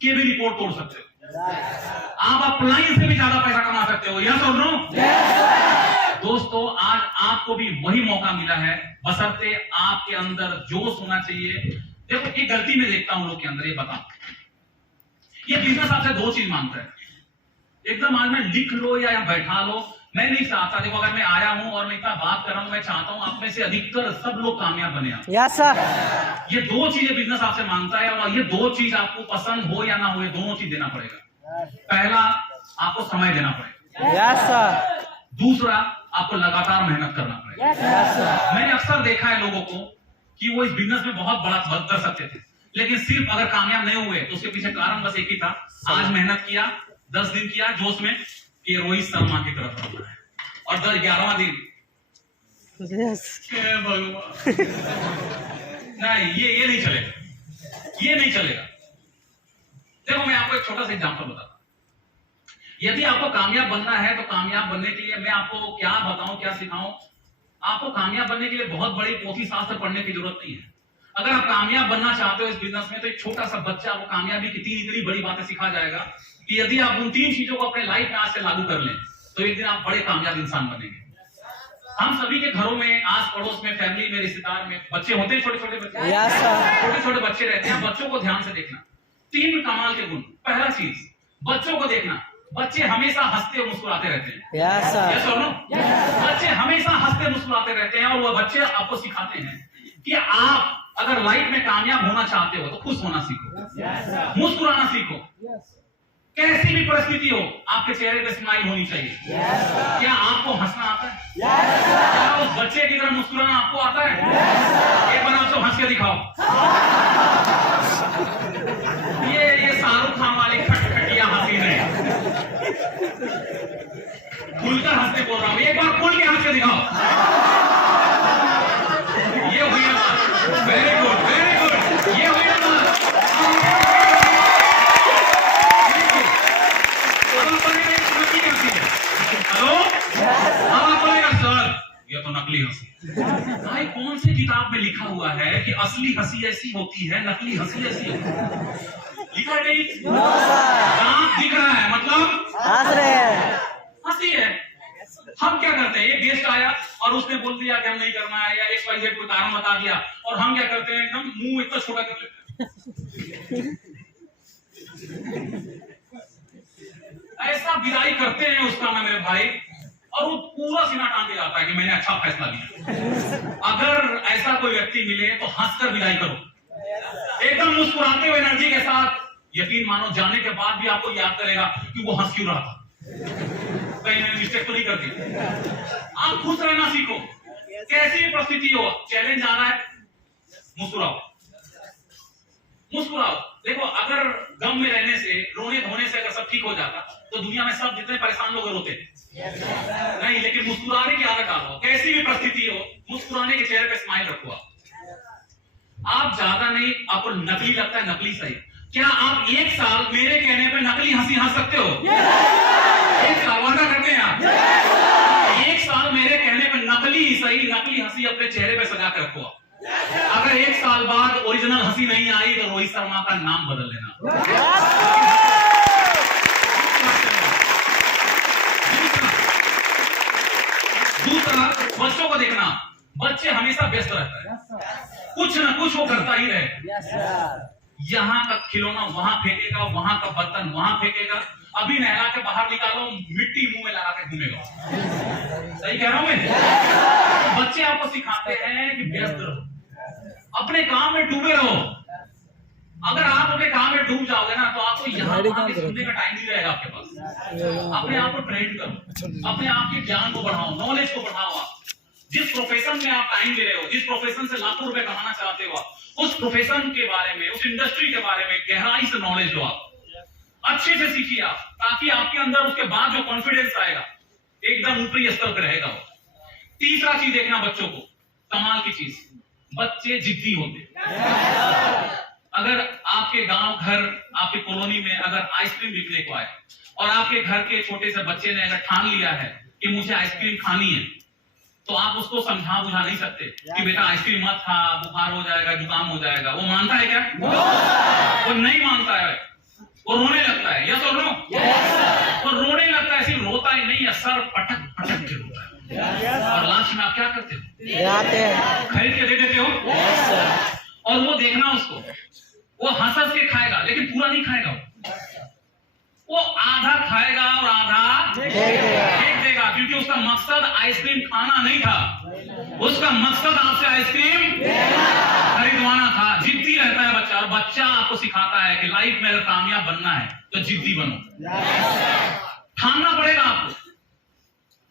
के भी रिकॉर्ड तोड़ सकते हो, आप अपलाइन से भी ज्यादा पैसा कमा सकते हो। यस और नो? दोस्तों आज आपको भी वही मौका मिला है, बशर्ते आपके अंदर जोश होना चाहिए। देखो एक गलती में देखता हूं लोग के अंदर, ये बताओ, ये बिजनेस आपसे 2 चीज मांगता है, एकदम आज में लिख लो या बैठा लो। मैं नहीं चाहता, देखो अगर मैं आया हूं और मैं इतना बात कर रहा हूं, मैं चाहता हूं आप में से अधिकतर सब लोग कामयाब बने। Yes sir. ये 2 चीजें बिजनेस आपसे मांगता है, और ये 2 चीज आपको पसंद हो या ना हो, ये दोनों चीज देना पड़ेगा। पहला, आपको समय देना पड़ेगा। Yes sir. दूसरा, आपको लगातार मेहनत करना पड़ेगा। Yes sir. मैंने अक्सर देखा है लोगों को कि वो इस बिजनेस में बहुत बड़ा कर सकते थे, लेकिन सिर्फ अगर कामयाब नहीं हुए तो उसके पीछे कारण बस एक ही था, आज मेहनत किया, 10 दिन किया जोश में कि रोहित शर्मा की तरफ रहना है, और 11वां दिन भगवान नहीं, ये नहीं चलेगा, ये नहीं चलेगा। देखो मैं आपको एक छोटा सा एग्जांपल बताता हूं, यदि आपको कामयाब बनना है तो कामयाब बनने के लिए मैं आपको क्या बताऊं, क्या सिखाऊं, आपको कामयाब बनने के लिए बहुत बड़ी पोथी शास्त्र पढ़ने की जरूरत नहीं है। अगर आप कामयाब बनना चाहते हो इस बिजनेस में, तो एक छोटा सा बच्चा आपको कामयाबी की 3 इतनी बड़ी बातें सिखा जाएगा कि यदि आप उन 3 चीजों को अपने लाइफ में आज से लागू कर लें तो एक दिन आप बड़े कामयाब इंसान बनेंगे। हम सभी के घरों में, आस पड़ोस में, फैमिली में, रिश्तेदार में बच्चे होते हैं, छोटे छोटे बच्चे, छोटे छोटे बच्चे रहते हैं। बच्चों को ध्यान से देखना, 3 कमाल के गुण। पहला चीज, बच्चों को देखना, बच्चे हमेशा हंसते और मुस्कुराते रहते हैं। Yes sir. यस और नो? बच्चे हमेशा हंसते मुस्कुराते रहते हैं, और वो बच्चे आपको सिखाते हैं कि आप अगर लाइफ में कामयाब होना चाहते हो तो खुश होना सीखो, मुस्कुराना सीखो। कैसी भी परिस्थिति हो, आपके चेहरे पे स्माइल होनी चाहिए। क्या आपको हंसना आता है? क्या उस बच्चे की तरह मुस्कुराना आपको आता है? एक बार आप सब हंस के दिखाओ। ये शाहरुख खान वाली खटखटिया हंसी नहीं, खुलकर हंसते बोल रहा हूं, एक बार खुल के हंस के दिखाओ। ये हुई ना बात, वेरी गुड वेरी गुड, ये हुई ना बात। हेलो, अब आप बोलेगा सर ये तो नकली हंसी। भाई कौन सी किताब में लिखा हुआ है कि असली हंसी ऐसी होती है, नकली हंसी ऐसी होती है। लिखा है नहीं? नो सर दांत दिख रहा है मतलब हंस रहे हैं हंसी है। हम क्या करते हैं, एक गेस्ट आया और उसने बोल दिया कि हम नहीं करना है, या XYZ कोई कारण बता दिया, और हम क्या करते हैं, एकदम मुंह इतना छोटा कर लेते हैं। ऐसा विदाई करते हैं उसका ना मेरे भाई, और वो पूरा सीना तान के जाता है कि मैंने अच्छा फैसला लिया। अगर ऐसा कोई व्यक्ति मिले तो हंसकर विदाई करो, एकदम मुस्कुराते हुए एनर्जी के साथ। यकीन मानो जाने के बाद भी आपको याद करेगा कि वो हंस क्यों रहा था, कहीं मैंने मिस्टेक तो नहीं कर दी। आप खुश रहना सीखो, कैसी भी परिस्थिति हो। चैलेंज आ रहा है, मुस्कुराओ, मुस्कुराओ। देखो, अगर गम में रहने से, रोने धोने से अगर सब ठीक हो जाता तो दुनिया में सब जितने परेशान लोग रोते नहीं, लेकिन मुस्कुराने की आदत डालो। कैसी भी परिस्थिति हो, मुस्कुराने के चेहरे पे स्माइल रखो। आप ज्यादा नहीं, आपको नकली लगता है, नकली सही। क्या आप एक साल मेरे कहने पे नकली हंसी हंस सकते हो? एक साल वादा करते हैं आप? एक साल मेरे कहने पे नकली सही, नकली हंसी अपने चेहरे पे सजा कर रखो। अगर एक साल बाद ओरिजिनल हंसी नहीं आई तो रोहित शर्मा का नाम बदल लेना। दूसरा, बच्चों को देखना। बच्चे हमेशा व्यस्त रहता है, कुछ ना कुछ वो करता ही रहे। यहाँ का खिलौना वहां फेंकेगा, वहां का बर्तन वहां फेंकेगा। अभी नहला के बाहर निकालो, मिट्टी मुंह में लगा के घूमेगा। सही कह रहा हूं मैं? तो बच्चे आपको सिखाते हैं कि व्यस्त रहो, अपने काम में डूबे रहो। अगर आप अपने काम में डूब जाओगे ना तो आपको यहाँ सुनने का टाइम नहीं रहेगा आपके पास। अपने आप को ट्रेन करो, अपने आप के ज्ञान को बढ़ाओ, नॉलेज को बढ़ाओ। आप जिस प्रोफेशन में आप टाइम दे रहे हो, जिस प्रोफेशन से लाखों रुपए कमाना चाहते हो, उस प्रोफेशन के बारे में, उस इंडस्ट्री के बारे में गहराई से नॉलेज लो। आप अच्छे से सीखिए आप, ताकि आपके अंदर उसके बाद जो कॉन्फिडेंस आएगा एकदम ऊपरी स्तर पर रहेगा। तीसरा चीज देखना बच्चों को, कमाल की चीज, बच्चे जिद्दी होते। अगर आपके गांव घर, आपकी कॉलोनी में अगर आइसक्रीम बिकने को आए और आपके घर के छोटे से बच्चे ने अगर ठान लिया है कि मुझे आइसक्रीम खानी है, तो आप उसको समझा बुझा नहीं सकते कि बेटा आइसक्रीम मत खा, बुखार हो जाएगा, जुकाम हो जाएगा। वो मानता है क्या? वो नहीं मानता है, वो रोने लगता है। यस और नो? वो रोने लगता है, सिर्फ रोता ही नहीं है, सर पटक पटक के रोता है। और लास्ट में आप क्या करते हो? खरीद के दे देते हो। और वो देखना उसको, वो हंस हंस के खाएगा लेकिन पूरा नहीं खाएगा। वो आधा खाएगा और आधा फेंक देगा, क्योंकि उसका मकसद आइसक्रीम खाना नहीं था, उसका मकसद आपसे आइसक्रीम खरीदवाना था। जिद्दी रहता है बच्चा, और बच्चा आपको सिखाता है कि लाइफ में अगर कामयाब बनना है तो जिद्दी बनो। ठानना पड़ेगा आपको।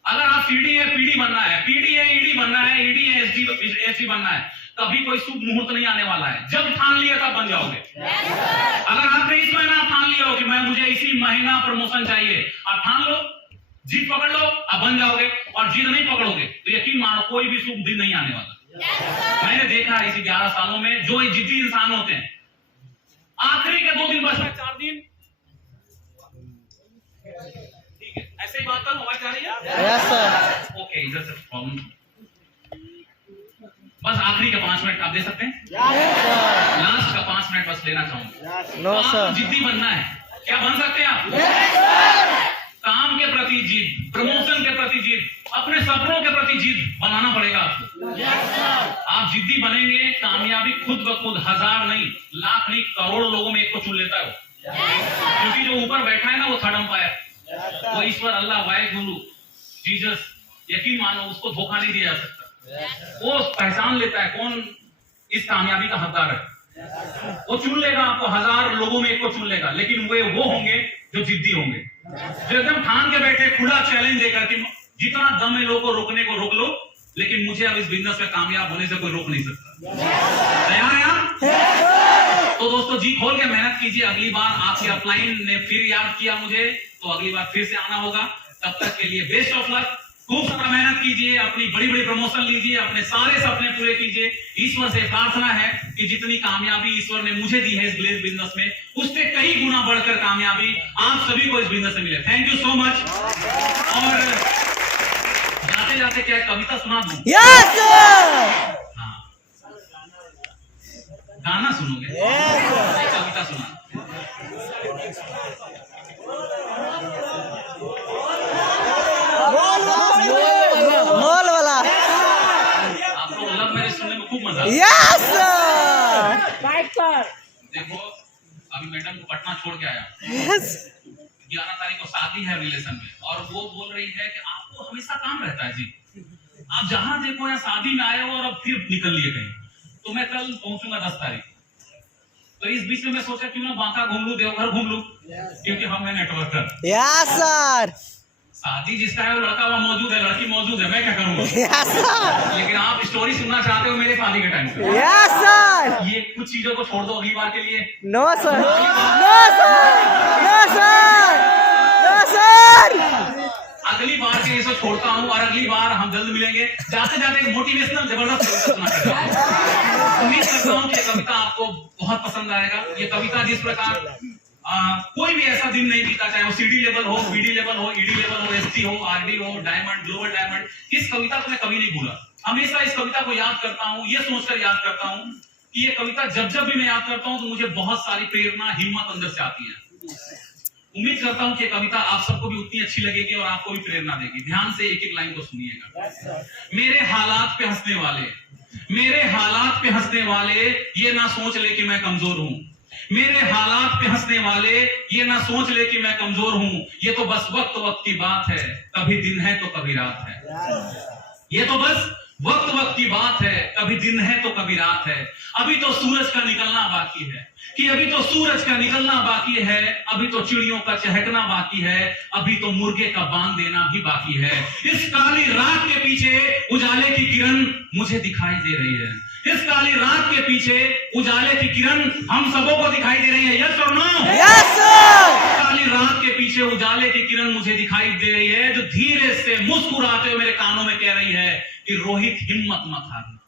अगर आप सीडी है पीडी बनना है, पीडी है ईडी बनना है, ईडी है एसडी बनना है, कभी कोई शुभ मुहूर्त नहीं आने वाला है। जब ठान लिया तब बन जाओगे। अगर आपने इस महीना ठान लिया हो कि मैं मुझे इसी महीना प्रमोशन चाहिए, आप ठान लो, जीत पकड़ लो, आप बन जाओगे। और जीत नहीं पकड़ोगे तो यकीन मानो कोई भी शुभ दिन नहीं आने वाला। मैंने देखा है इसी 11 सालों में, जो जिद्दी इंसान होते हैं, आखिरी के 2 दिन बचते, 4 दिन ठीक है, ऐसे ही बात करो। आवाज आ रही है? Yes sir. ओके, इधर से प्रॉब्लम, बस आखिरी के 5 मिनट आप दे सकते हैं? लास्ट का 5 मिनट बस लेना चाहूंगा। नो आपको सर। जिद्दी बनना है, क्या बन सकते हैं आप? काम के प्रति जिद, प्रमोशन के प्रति जिद, अपने सपनों के प्रति जिद बनाना पड़ेगा आपको। आप जिद्दी बनेंगे, कामयाबी खुद ब खुद 1000 नहीं, लाख नहीं, करोड़ लोगों में एक को चुन लेता है वो। क्योंकि जो ऊपर बैठा है ना, वो थर्ड अंपायर, वो ईश्वर, अल्लाह, वाहिगुरु, जीसस, यकीन मानो उसको धोखा नहीं दिया जा सकता। वो पहचान लेता है कौन इस कामयाबी का हकदार है। वो चुन लेगा आपको, 1000 लोगों में एक को चुन लेगा, लेकिन वो होंगे जो जिद्दी होंगे, जो एकदम ठान के बैठे, खुला चैलेंज देकर कि जितना दम है लोगों को रोकने को रोक लो, लेकिन मुझे अब इस बिजनेस में कामयाब होने से कोई रोक नहीं सकता। तैयार है आप? तो दोस्तों जी खोल के मेहनत कीजिए। अगली बार आपकी अपलाइन ने फिर याद किया मुझे, तो अगली बार फिर से आना होगा। तब तक के लिए बेस्ट ऑफ लक। खूब सारा मेहनत कीजिए, अपनी बड़ी बड़ी प्रमोशन लीजिए, अपने सारे सपने पूरे कीजिए। ईश्वर से प्रार्थना है कि जितनी कामयाबी ईश्वर ने मुझे दी है इस बिजनेस में, उससे कई गुना बढ़कर कामयाबी आप सभी को इस बिजनेस में मिले। Thank you so much. और जाते जाते क्या कविता सुना दूं? Yes sir. हाँ, गाना सुनोगे? एक कविता सुना। मोल वाला। आपको लव मैरिज सुनने में खूब मजा आता है। यस बाइक पर। देखो अभी मैडम को पटना छोड़ के आया, यस 11 तारीख को शादी है रिलेशन में, और वो बोल रही है कि आपको हमेशा काम रहता है जी, आप जहां देखो या शादी में आए हो और अब फिर निकल लिए कहीं, तो मैं कल पहुंचूंगा 10 तारीख। तो इस बीच में मैं सोचा क्यों ना बांका घूम लूं, देवघर घूम लूं, क्योंकि हम है नेटवर्कर। Yes sir. शादी जिसका है वो लड़का वहां मौजूद है, लड़की मौजूद है, मैं क्या करूंगा? Yes sir. लेकिन आप स्टोरी सुनना चाहते हो मेरे शादी के टाइम पे, यस सर। ये कुछ चीजों को छोड़ दो अगली बार के लिए। No sir, no sir, no sir, no sir. अगली बार के लिए छोड़ता हूँ, और अगली बार हम जल्द मिलेंगे। जाते जाते एक मोटिवेशनल जबरदस्त कविता सुना करता हूँ। उम्मीद करता हूँ कि ये कविता आपको बहुत पसंद आएगा। ये कविता जिस प्रकार कोई भी ऐसा दिन नहीं बीता, चाहे वो सीडी लेवल हो, बीडी लेवल हो, ईडी लेवल हो, एसटी हो, आरडी हो, डायमंड, ग्लोबल डायमंड, इस कविता को मैं कभी नहीं भूला। हमेशा इस कविता को याद करता हूँ, ये सोचकर याद करता हूँ कि ये कविता जब भी मैं याद करता हूँ तो मुझे बहुत सारी प्रेरणा, हिम्मत अंदर से आती है। उम्मीद करता हूँ कि कविता आप सबको भी उतनी अच्छी लगेगी और आपको भी प्रेरणा देगी। ध्यान से एक एक लाइन को सुनिएगा। मेरे हालात पे हंसने वाले, मेरे हालात पे हंसने वाले, ये ना सोच ले कि मैं कमजोर हूँ। मेरे हालात पे हंसने वाले, ये ना सोच ले कि मैं कमजोर हूँ। ये तो बस वक्त वक्त की बात है, कभी दिन है तो कभी रात है। ये तो बस वक्त वक्त की बात है, कभी दिन है तो कभी रात है। अभी तो सूरज का निकलना बाकी है, कि अभी तो सूरज का निकलना बाकी है, अभी तो चिड़ियों का चहकना बाकी है, अभी तो मुर्गे का बांग देना भी बाकी है। इस काली रात के पीछे उजाले की किरण मुझे दिखाई दे रही है। इस काली रात के पीछे उजाले की किरण हम सबों को दिखाई दे रही है। यस और नो? Yes sir. काली रात के पीछे उजाले की किरण मुझे दिखाई दे रही है, जो धीरे से मुस्कुराते हुए मेरे कानों में कह रही है कि रोहित हिम्मत मत हारना,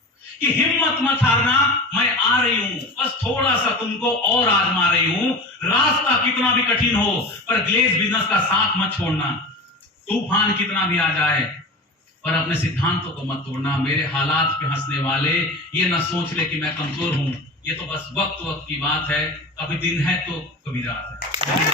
कि हिम्मत मत हारना, मैं आ रही हूं, बस थोड़ा सा तुमको और आजमा रही हूं। रास्ता कितना भी कठिन हो, पर ग्लेज बिजनेस का साथ मत छोड़ना। तूफान कितना भी आ जाए, पर अपने सिद्धांतों को मत तोड़ना। मेरे हालात पे हंसने वाले, ये ना सोच ले कि मैं कमजोर हूं। ये तो बस वक्त वक्त की बात है, कभी दिन है तो कभी रात है।